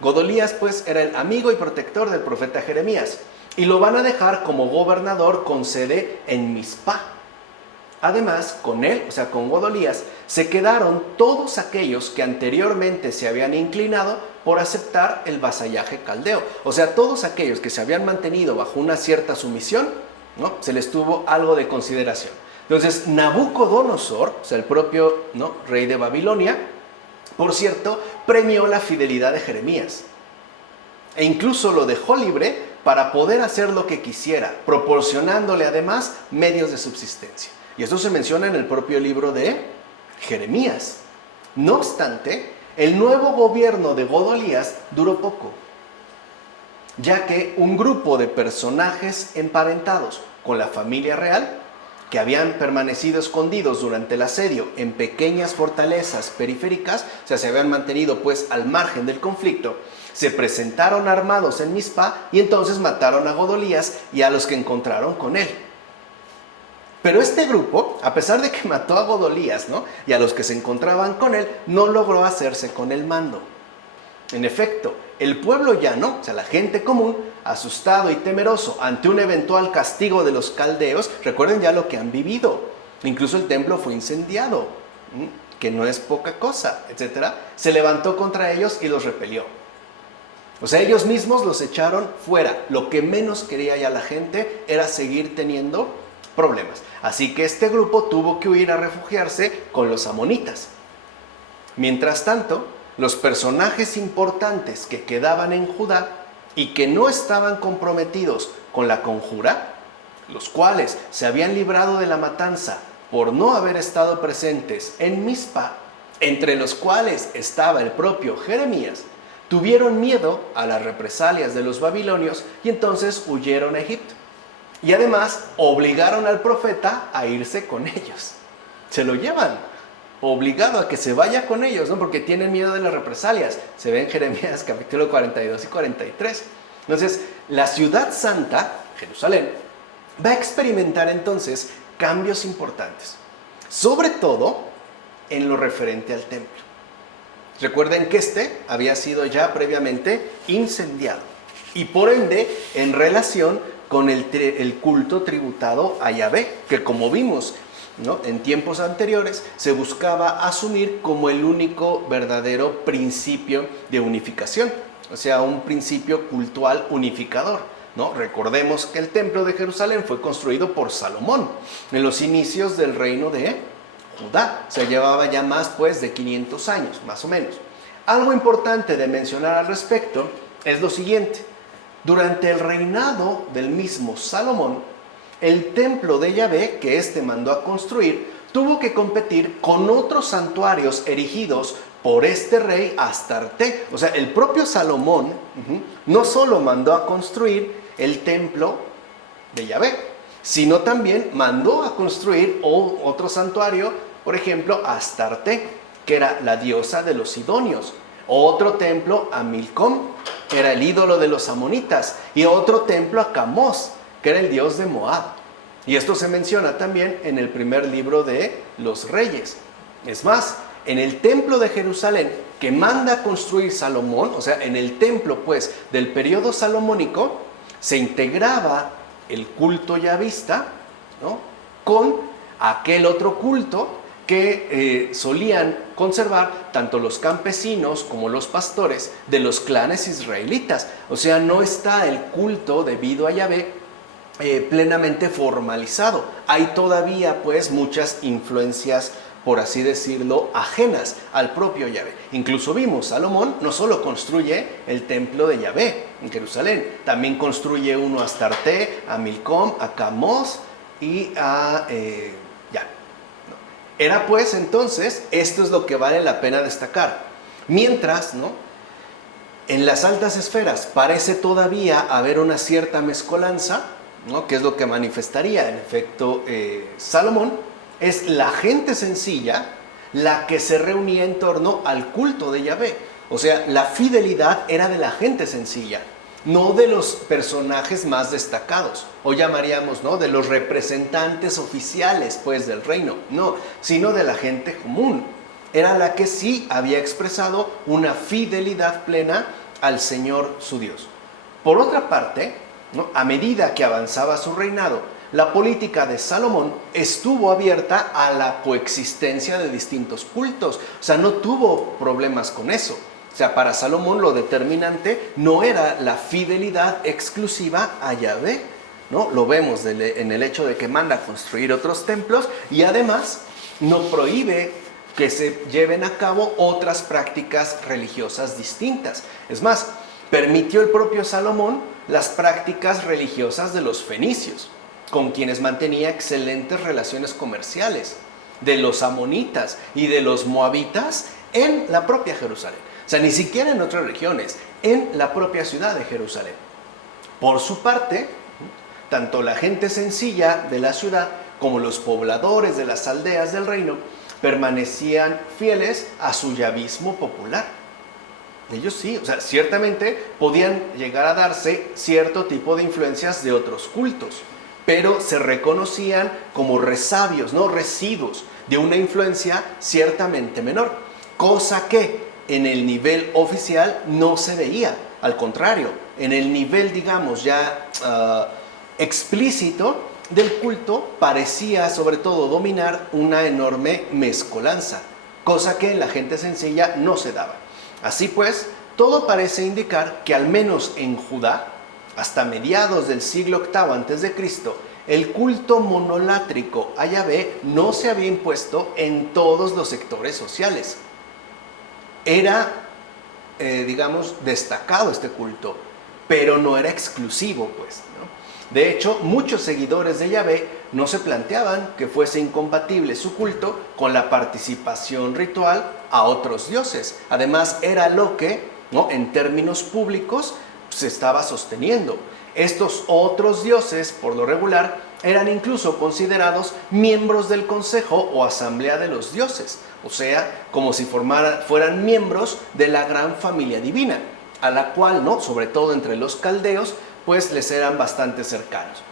Godolías, pues, era el amigo y protector del profeta Jeremías. Y lo van a dejar como gobernador con sede en Mizpá. Además, con él, o sea, con Godolías, se quedaron todos aquellos que anteriormente se habían inclinado por aceptar el vasallaje caldeo. O sea, todos aquellos que se habían mantenido bajo una cierta sumisión, ¿no?, se les tuvo algo de consideración. Entonces, Nabucodonosor, o sea, el propio, ¿no?, rey de Babilonia, por cierto, premió la fidelidad de Jeremías. E incluso lo dejó libre para poder hacer lo que quisiera, proporcionándole además medios de subsistencia. Y esto se menciona en el propio libro de Jeremías. No obstante, el nuevo gobierno de Godolías duró poco, ya que un grupo de personajes emparentados con la familia real, que habían permanecido escondidos durante el asedio en pequeñas fortalezas periféricas, o sea, se habían mantenido pues al margen del conflicto, se presentaron armados en Mizpá y entonces mataron a Godolías y a los que encontraron con él. Pero este grupo, a pesar de que mató a Godolías, ¿no?, y a los que se encontraban con él, no logró hacerse con el mando. En efecto, el pueblo llano, o sea, la gente común, asustado y temeroso ante un eventual castigo de los caldeos, recuerden ya lo que han vivido. Incluso el templo fue incendiado, que no es poca cosa, etc. Se levantó contra ellos y los repelió. O sea, ellos mismos los echaron fuera. Lo que menos quería ya la gente era seguir teniendo problemas. Así que este grupo tuvo que huir a refugiarse con los amonitas. Mientras tanto, los personajes importantes que quedaban en Judá y que no estaban comprometidos con la conjura, los cuales se habían librado de la matanza por no haber estado presentes en Mizpá, entre los cuales estaba el propio Jeremías, tuvieron miedo a las represalias de los babilonios y entonces huyeron a Egipto. Y además obligaron al profeta a irse con ellos. Se lo llevan, obligado a que se vaya con ellos, ¿no?, porque tienen miedo de las represalias. Se ve en Jeremías capítulo 42 y 43. Entonces, la ciudad santa, Jerusalén, va a experimentar entonces cambios importantes, sobre todo en lo referente al templo. Recuerden que este había sido ya previamente incendiado y por ende en relación con el culto tributado a Yahvé, que como vimos, ¿no?, en tiempos anteriores se buscaba asumir como el único verdadero principio de unificación, o sea, un principio cultual unificador, ¿no? Recordemos que el templo de Jerusalén fue construido por Salomón en los inicios del reino de Judá. Se llevaba ya más pues de 500 años, más o menos. Algo importante de mencionar al respecto es lo siguiente. Durante el reinado del mismo Salomón, el templo de Yahvé que éste mandó a construir tuvo que competir con otros santuarios erigidos por este rey Astarte. O sea, el propio Salomón no solo mandó a construir el templo de Yahvé, sino también mandó a construir otro santuario, por ejemplo, Astarte, que era la diosa de los sidonios, otro templo a Milcom, que era el ídolo de los amonitas, y otro templo a Camos, que era el dios de Moab. Y esto se menciona también en el primer libro de los Reyes. Es más, en el templo de Jerusalén que manda a construir Salomón, o sea, en el templo pues del periodo salomónico, se integraba el culto yahvista, ¿no?, con aquel otro culto que solían conservar tanto los campesinos como los pastores de los clanes israelitas. O sea, no está el culto debido a Yahvé plenamente formalizado. Hay todavía pues muchas influencias, por así decirlo, ajenas al propio Yahvé. Incluso vimos, Salomón no solo construye el templo de Yahvé en Jerusalén, también construye uno a Astarte, a Milcom, a Camos y a... Era pues entonces, esto es lo que vale la pena destacar. Mientras, ¿no?, en las altas esferas parece todavía haber una cierta mezcolanza, ¿no?, que es lo que manifestaría en efecto Salomón, es la gente sencilla la que se reunía en torno al culto de Yahvé. O sea, la fidelidad era de la gente sencilla, no de los personajes más destacados, o llamaríamos, ¿no?, de los representantes oficiales pues del reino, no, sino de la gente común. Era la que sí había expresado una fidelidad plena al Señor su Dios. Por otra parte, ¿no?, a medida que avanzaba su reinado, la política de Salomón estuvo abierta a la coexistencia de distintos cultos. O sea, no tuvo problemas con eso. O sea, para Salomón lo determinante no era la fidelidad exclusiva a Yahvé, ¿no? Lo vemos en el hecho de que manda a construir otros templos y además no prohíbe que se lleven a cabo otras prácticas religiosas distintas. Es más, permitió el propio Salomón las prácticas religiosas de los fenicios, con quienes mantenía excelentes relaciones comerciales, de los amonitas y de los moabitas en la propia Jerusalén. O sea, ni siquiera en otras regiones, en la propia ciudad de Jerusalén. Por su parte, tanto la gente sencilla de la ciudad como los pobladores de las aldeas del reino permanecían fieles a su yahvismo popular. Ellos sí, o sea, ciertamente podían llegar a darse cierto tipo de influencias de otros cultos, pero se reconocían como resabios, no residuos, de una influencia ciertamente menor, cosa que en el nivel oficial no se veía. Al contrario, en el nivel, digamos, ya explícito del culto, parecía sobre todo dominar una enorme mezcolanza, cosa que en la gente sencilla no se daba. Así pues, todo parece indicar que al menos en Judá, hasta mediados del siglo VIII a.C., el culto monolátrico a Yahvé no se había impuesto en todos los sectores sociales. Era, digamos, destacado este culto, pero no era exclusivo, pues, ¿no? De hecho, muchos seguidores de Yahvé no se planteaban que fuese incompatible su culto con la participación ritual a otros dioses. Además, era lo que, ¿no?, en términos públicos se estaba sosteniendo. Estos otros dioses, por lo regular, eran incluso considerados miembros del consejo o asamblea de los dioses, o sea, como si fueran miembros de la gran familia divina, a la cual, ¿no?, sobre todo entre los caldeos, pues les eran bastante cercanos.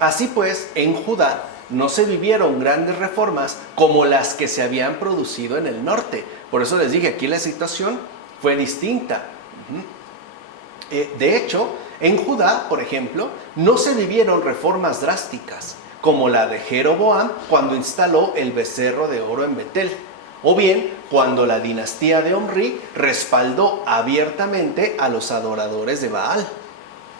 Así pues, en Judá, no se vivieron grandes reformas como las que se habían producido en el norte. Por eso les dije, aquí la situación fue distinta. De hecho, en Judá, por ejemplo, no se vivieron reformas drásticas, como la de Jeroboam cuando instaló el becerro de oro en Betel, o bien cuando la dinastía de Omri respaldó abiertamente a los adoradores de Baal.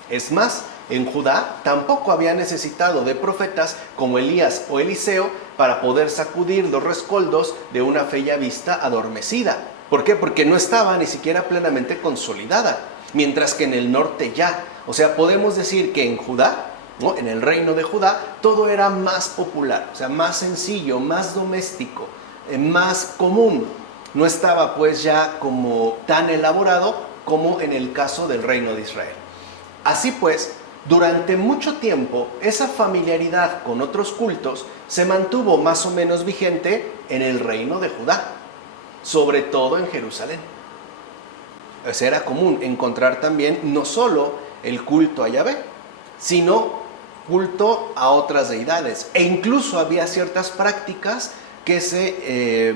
Es más, en Judá tampoco había necesitado de profetas como Elías o Eliseo para poder sacudir los rescoldos de una fe ya vista adormecida. ¿Por qué? Porque no estaba ni siquiera plenamente consolidada, mientras que en el norte ya. O sea, podemos decir que en Judá, ¿no?, en el reino de Judá, todo era más popular, o sea, más sencillo, más doméstico, más común. No estaba pues ya como tan elaborado como en el caso del reino de Israel. Así pues, durante mucho tiempo, esa familiaridad con otros cultos se mantuvo más o menos vigente en el reino de Judá, sobre todo en Jerusalén. Pues era común encontrar también no solo el culto a Yahvé, sino culto a otras deidades. E incluso había ciertas prácticas que se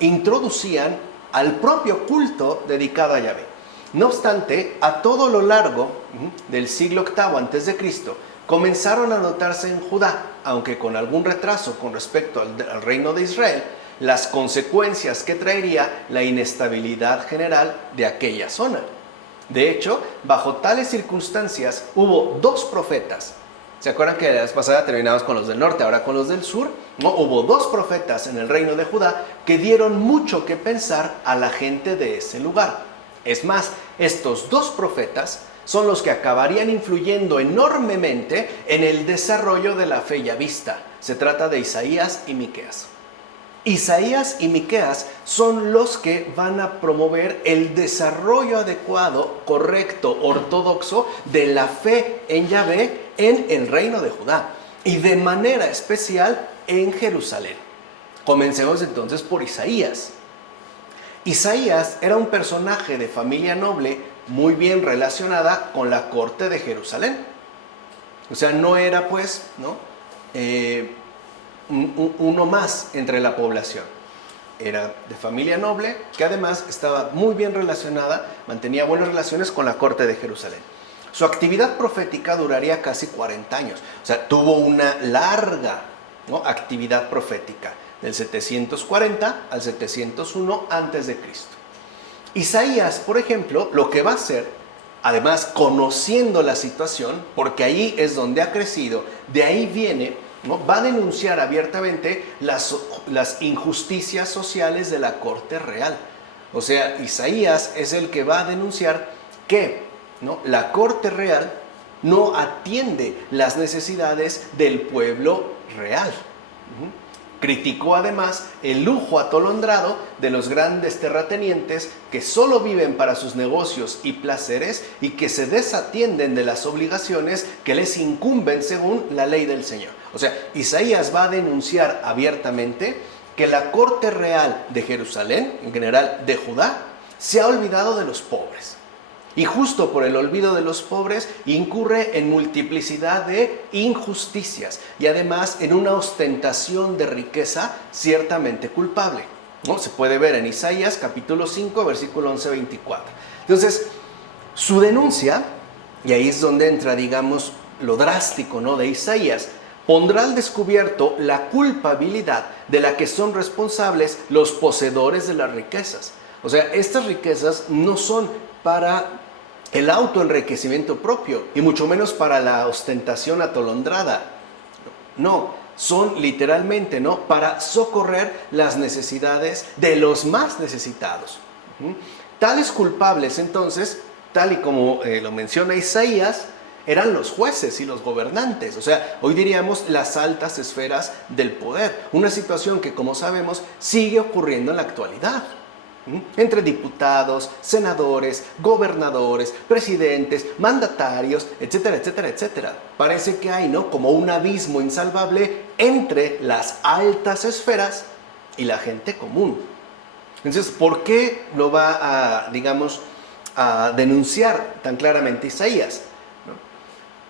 introducían al propio culto dedicado a Yahvé. No obstante, a todo lo largo del siglo VIII a.C., comenzaron a notarse en Judá, aunque con algún retraso con respecto al reino de Israel, las consecuencias que traería la inestabilidad general de aquella zona. De hecho, bajo tales circunstancias hubo dos profetas. ¿Se acuerdan que la vez pasada terminamos con los del norte, ahora con los del sur? No, hubo dos profetas en el reino de Judá que dieron mucho que pensar a la gente de ese lugar. Es más, estos dos profetas son los que acabarían influyendo enormemente en el desarrollo de la fe ya vista. Se trata de Isaías y Miqueas. Isaías y Miqueas son los que van a promover el desarrollo adecuado, correcto, ortodoxo de la fe en Yahvé en el reino de Judá y de manera especial en Jerusalén. Comencemos entonces por Isaías. Isaías era un personaje de familia noble muy bien relacionada con la corte de Jerusalén. O sea, no era pues, ¿no?, uno más entre la población. Era de familia noble que además estaba muy bien relacionada, mantenía buenas relaciones con la corte de Jerusalén. Su actividad profética duraría casi 40 años. O sea, tuvo una larga, ¿no?, actividad profética, del 740 al 701 a.C. Isaías, por ejemplo, lo que va a hacer, además conociendo la situación, porque ahí es donde ha crecido, de ahí viene, ¿no?, va a denunciar abiertamente las injusticias sociales de la corte real. O sea, Isaías es el que va a denunciar que, ¿no?, la corte real no atiende las necesidades del pueblo real. Criticó además el lujo atolondrado de los grandes terratenientes que solo viven para sus negocios y placeres y que se desatienden de las obligaciones que les incumben según la ley del Señor. O sea, Isaías va a denunciar abiertamente que la corte real de Jerusalén, en general de Judá, se ha olvidado de los pobres. Y justo por el olvido de los pobres incurre en multiplicidad de injusticias y además en una ostentación de riqueza ciertamente culpable, ¿no? Se puede ver en Isaías capítulo 5, versículo 11-24. Entonces, su denuncia, y ahí es donde entra, digamos, lo drástico, ¿no?, de Isaías, pondrá al descubierto la culpabilidad de la que son responsables los poseedores de las riquezas. O sea, estas riquezas no son para el autoenriquecimiento propio y mucho menos para la ostentación atolondrada. No, son literalmente, ¿no?, para socorrer las necesidades de los más necesitados. Tales culpables, entonces, tal y como lo menciona Isaías, eran los jueces y los gobernantes, o sea, hoy diríamos las altas esferas del poder. Una situación que, como sabemos, sigue ocurriendo en la actualidad. Entre diputados, senadores, gobernadores, presidentes, mandatarios, etcétera, etcétera, etcétera. Parece que hay, ¿no?, como un abismo insalvable entre las altas esferas y la gente común. Entonces, ¿por qué lo va a, digamos, a denunciar tan claramente Isaías?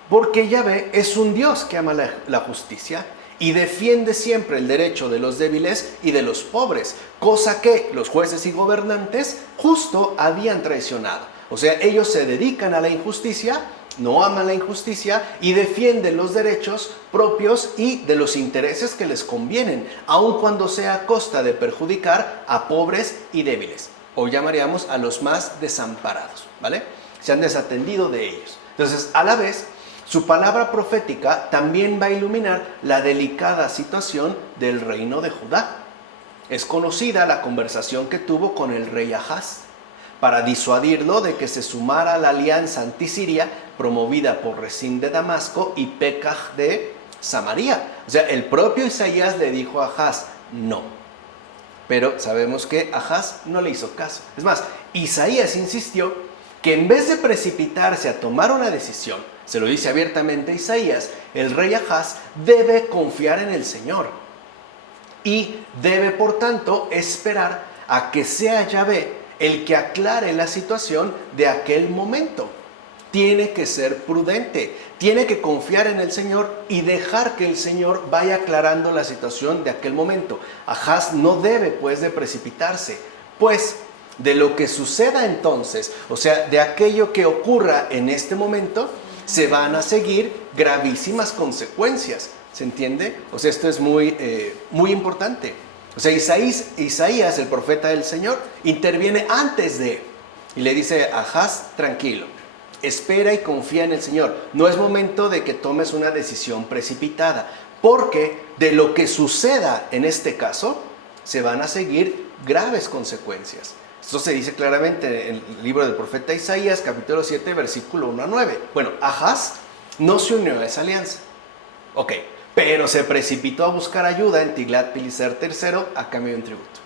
porque Yahvé es un Dios que ama la justicia y defiende siempre el derecho de los débiles y de los pobres, cosa que los jueces y gobernantes justo habían traicionado. O sea, ellos se dedican a la injusticia, no aman la injusticia y defienden los derechos propios y de los intereses que les convienen, aun cuando sea a costa de perjudicar a pobres y débiles, o llamaríamos a los más desamparados, ¿vale? Se han desatendido de ellos. Entonces, a la vez, su palabra profética también va a iluminar la delicada situación del reino de Judá. Es conocida la conversación que tuvo con el rey Ahaz para disuadirlo de que se sumara a la alianza antisiria promovida por Resín de Damasco y Pekaj de Samaria. O sea, el propio Isaías le dijo a Ahaz, no. Pero sabemos que Ahaz no le hizo caso. Es más, Isaías insistió que en vez de precipitarse a tomar una decisión, se lo dice abiertamente Isaías, el rey Ahaz debe confiar en el Señor y debe, por tanto, esperar a que sea Yahvé el que aclare la situación de aquel momento. Tiene que ser prudente, tiene que confiar en el Señor y dejar que el Señor vaya aclarando la situación de aquel momento. Ahaz no debe, pues, de precipitarse, pues de lo que suceda entonces, o sea, de aquello que ocurra en este momento, se van a seguir gravísimas consecuencias. ¿Se entiende? O sea, esto es muy importante. O sea, Isaías, el profeta del Señor, interviene antes de, y le dice a Ahaz, tranquilo, espera y confía en el Señor. No es momento de que tomes una decisión precipitada, porque de lo que suceda en este caso, se van a seguir graves consecuencias. Esto se dice claramente en el libro del profeta Isaías, capítulo 7, versículo 1 a 9. Bueno, Ahaz no se unió a esa alianza. Ok, pero se precipitó a buscar ayuda en Tiglat-Pileser III a cambio de un tributo.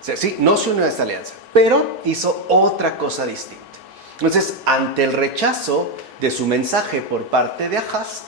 O sea, sí, no se unió a esta alianza, pero hizo otra cosa distinta. Entonces, ante el rechazo de su mensaje por parte de Ahaz,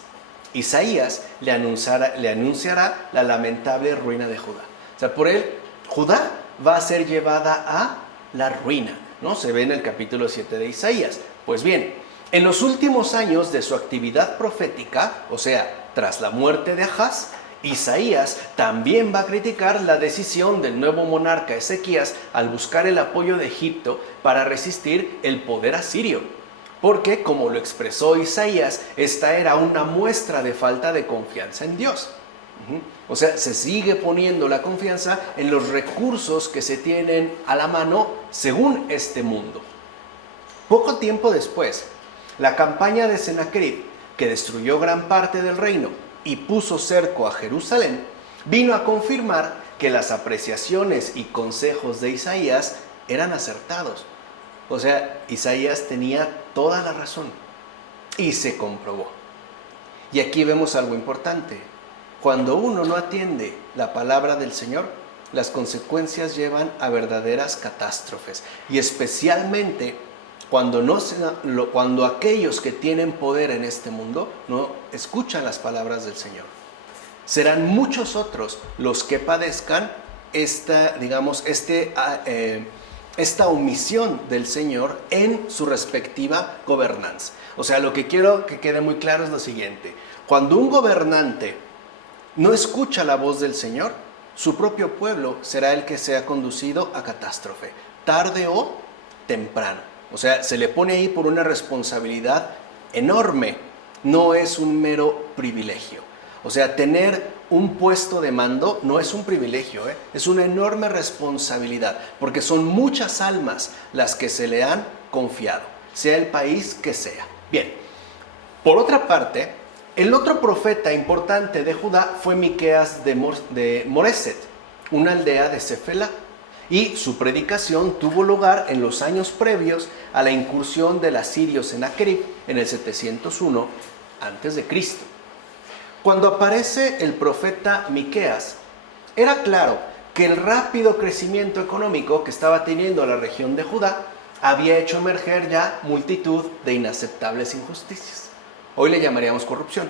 Isaías le anunciará la lamentable ruina de Judá. O sea, por él, Judá va a ser llevada a la ruina, ¿no? Se ve en el capítulo 7 de Isaías. Pues bien, en los últimos años de su actividad profética, o sea, tras la muerte de Ahaz, Isaías también va a criticar la decisión del nuevo monarca Ezequías al buscar el apoyo de Egipto para resistir el poder asirio. Porque, como lo expresó Isaías, esta era una muestra de falta de confianza en Dios. O sea, se sigue poniendo la confianza en los recursos que se tienen a la mano según este mundo. Poco tiempo después, la campaña de Sennacherib, que destruyó gran parte del reino y puso cerco a Jerusalén, vino a confirmar que las apreciaciones y consejos de Isaías eran acertados. O sea, Isaías tenía toda la razón y se comprobó. Y aquí vemos algo importante. Cuando uno no atiende la palabra del Señor, las consecuencias llevan a verdaderas catástrofes. Y especialmente cuando aquellos que tienen poder en este mundo no escuchan las palabras del Señor. Serán muchos otros los que padezcan esta omisión del Señor en su respectiva gobernanza. O sea, lo que quiero que quede muy claro es lo siguiente. Cuando un gobernante no escucha la voz del Señor, su propio pueblo será el que sea conducido a catástrofe, tarde o temprano. O sea, se le pone ahí por una responsabilidad enorme, no es un mero privilegio. O sea, tener un puesto de mando no es un privilegio, es una enorme responsabilidad, porque son muchas almas las que se le han confiado, sea el país que sea. Bien, por otra parte, el otro profeta importante de Judá fue Miqueas de Moreset, una aldea de Cefelá, y su predicación tuvo lugar en los años previos a la incursión del asirio Sennacherib en el 701 a.C. Cuando aparece el profeta Miqueas, era claro que el rápido crecimiento económico que estaba teniendo la región de Judá había hecho emerger ya multitud de inaceptables injusticias. Hoy le llamaríamos corrupción.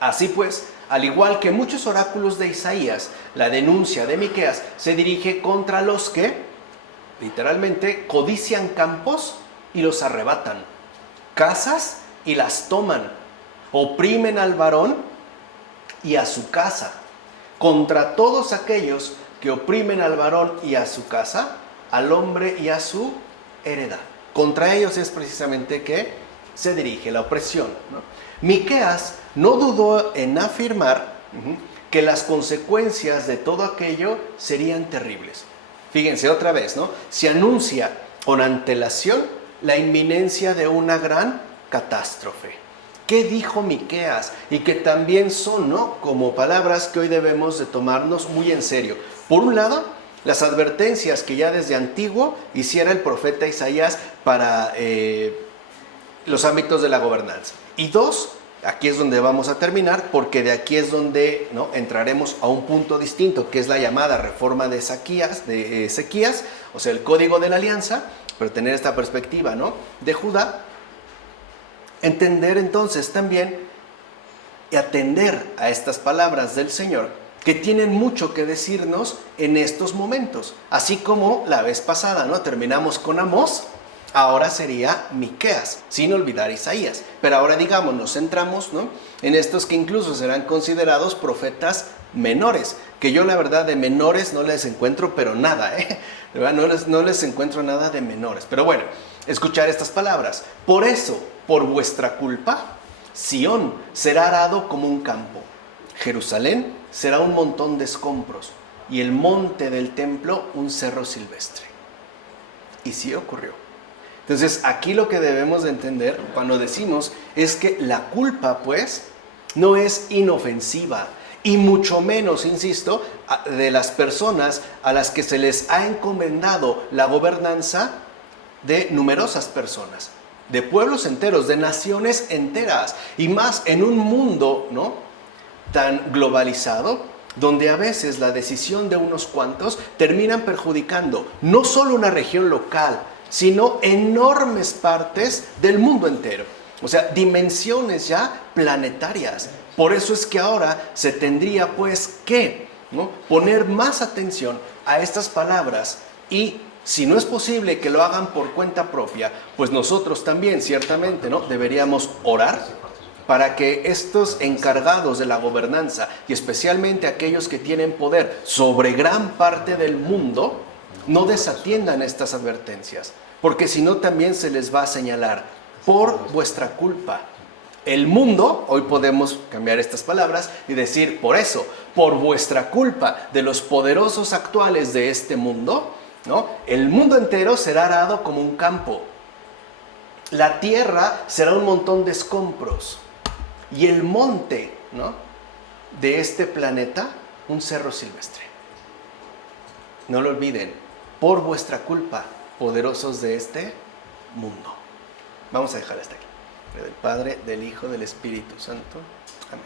Así pues, al igual que muchos oráculos de Isaías, la denuncia de Miqueas se dirige contra los que, literalmente, codician campos y los arrebatan. casas y las toman, oprimen al varón y a su casa. Contra todos aquellos que oprimen al varón y a su casa, al hombre y a su heredad. Contra ellos es precisamente que se dirige la opresión, ¿no? Miqueas no dudó en afirmar que las consecuencias de todo aquello serían terribles. Fíjense otra vez, ¿no? Se anuncia con antelación la inminencia de una gran catástrofe. ¿Qué dijo Miqueas? Y que también son, ¿no?, como palabras que hoy debemos de tomarnos muy en serio. Por un lado, las advertencias que ya desde antiguo hiciera el profeta Isaías para los ámbitos de la gobernanza. Y dos, aquí es donde vamos a terminar, porque de aquí es donde, ¿no?, entraremos a un punto distinto, que es la llamada reforma de Ezequías, o sea, el código de la alianza, pero tener esta perspectiva, ¿no?, de Judá. Entender entonces también y atender a estas palabras del Señor que tienen mucho que decirnos en estos momentos. Así como la vez pasada, ¿no?, terminamos con Amós, ahora sería Miqueas, sin olvidar Isaías. Pero ahora, digamos, nos centramos, ¿no?, en estos que incluso serán considerados profetas menores, que yo la verdad de menores no les encuentro pero nada, ¿eh? De verdad, no les encuentro nada de menores. Pero bueno, escuchar estas palabras. Por eso, por vuestra culpa, Sión será arado como un campo, Jerusalén será un montón de escombros y el monte del templo un cerro silvestre. Y sí ocurrió. Entonces, aquí lo que debemos de entender cuando decimos es que la culpa, pues, no es inofensiva, y mucho menos, insisto, de las personas a las que se les ha encomendado la gobernanza de numerosas personas, de pueblos enteros, de naciones enteras, y más en un mundo, ¿no?, tan globalizado, donde a veces la decisión de unos cuantos terminan perjudicando no solo una región local, sino enormes partes del mundo entero. O sea, dimensiones ya planetarias. Por eso es que ahora se tendría pues que, ¿no?, poner más atención a estas palabras, y si no es posible que lo hagan por cuenta propia, pues nosotros también ciertamente, ¿no?, deberíamos orar para que estos encargados de la gobernanza, y especialmente aquellos que tienen poder sobre gran parte del mundo, no desatiendan estas advertencias, porque si no también se les va a señalar: por vuestra culpa. El mundo, hoy podemos cambiar estas palabras y decir, por eso, por vuestra culpa de los poderosos actuales de este mundo, ¿no?, el mundo entero será arado como un campo. La tierra será un montón de escombros. Y el monte, ¿no?, de este planeta, un cerro silvestre. No lo olviden, por vuestra culpa, poderosos de este mundo. Vamos a dejar hasta aquí. Del Padre, del Hijo, del Espíritu Santo. Amén.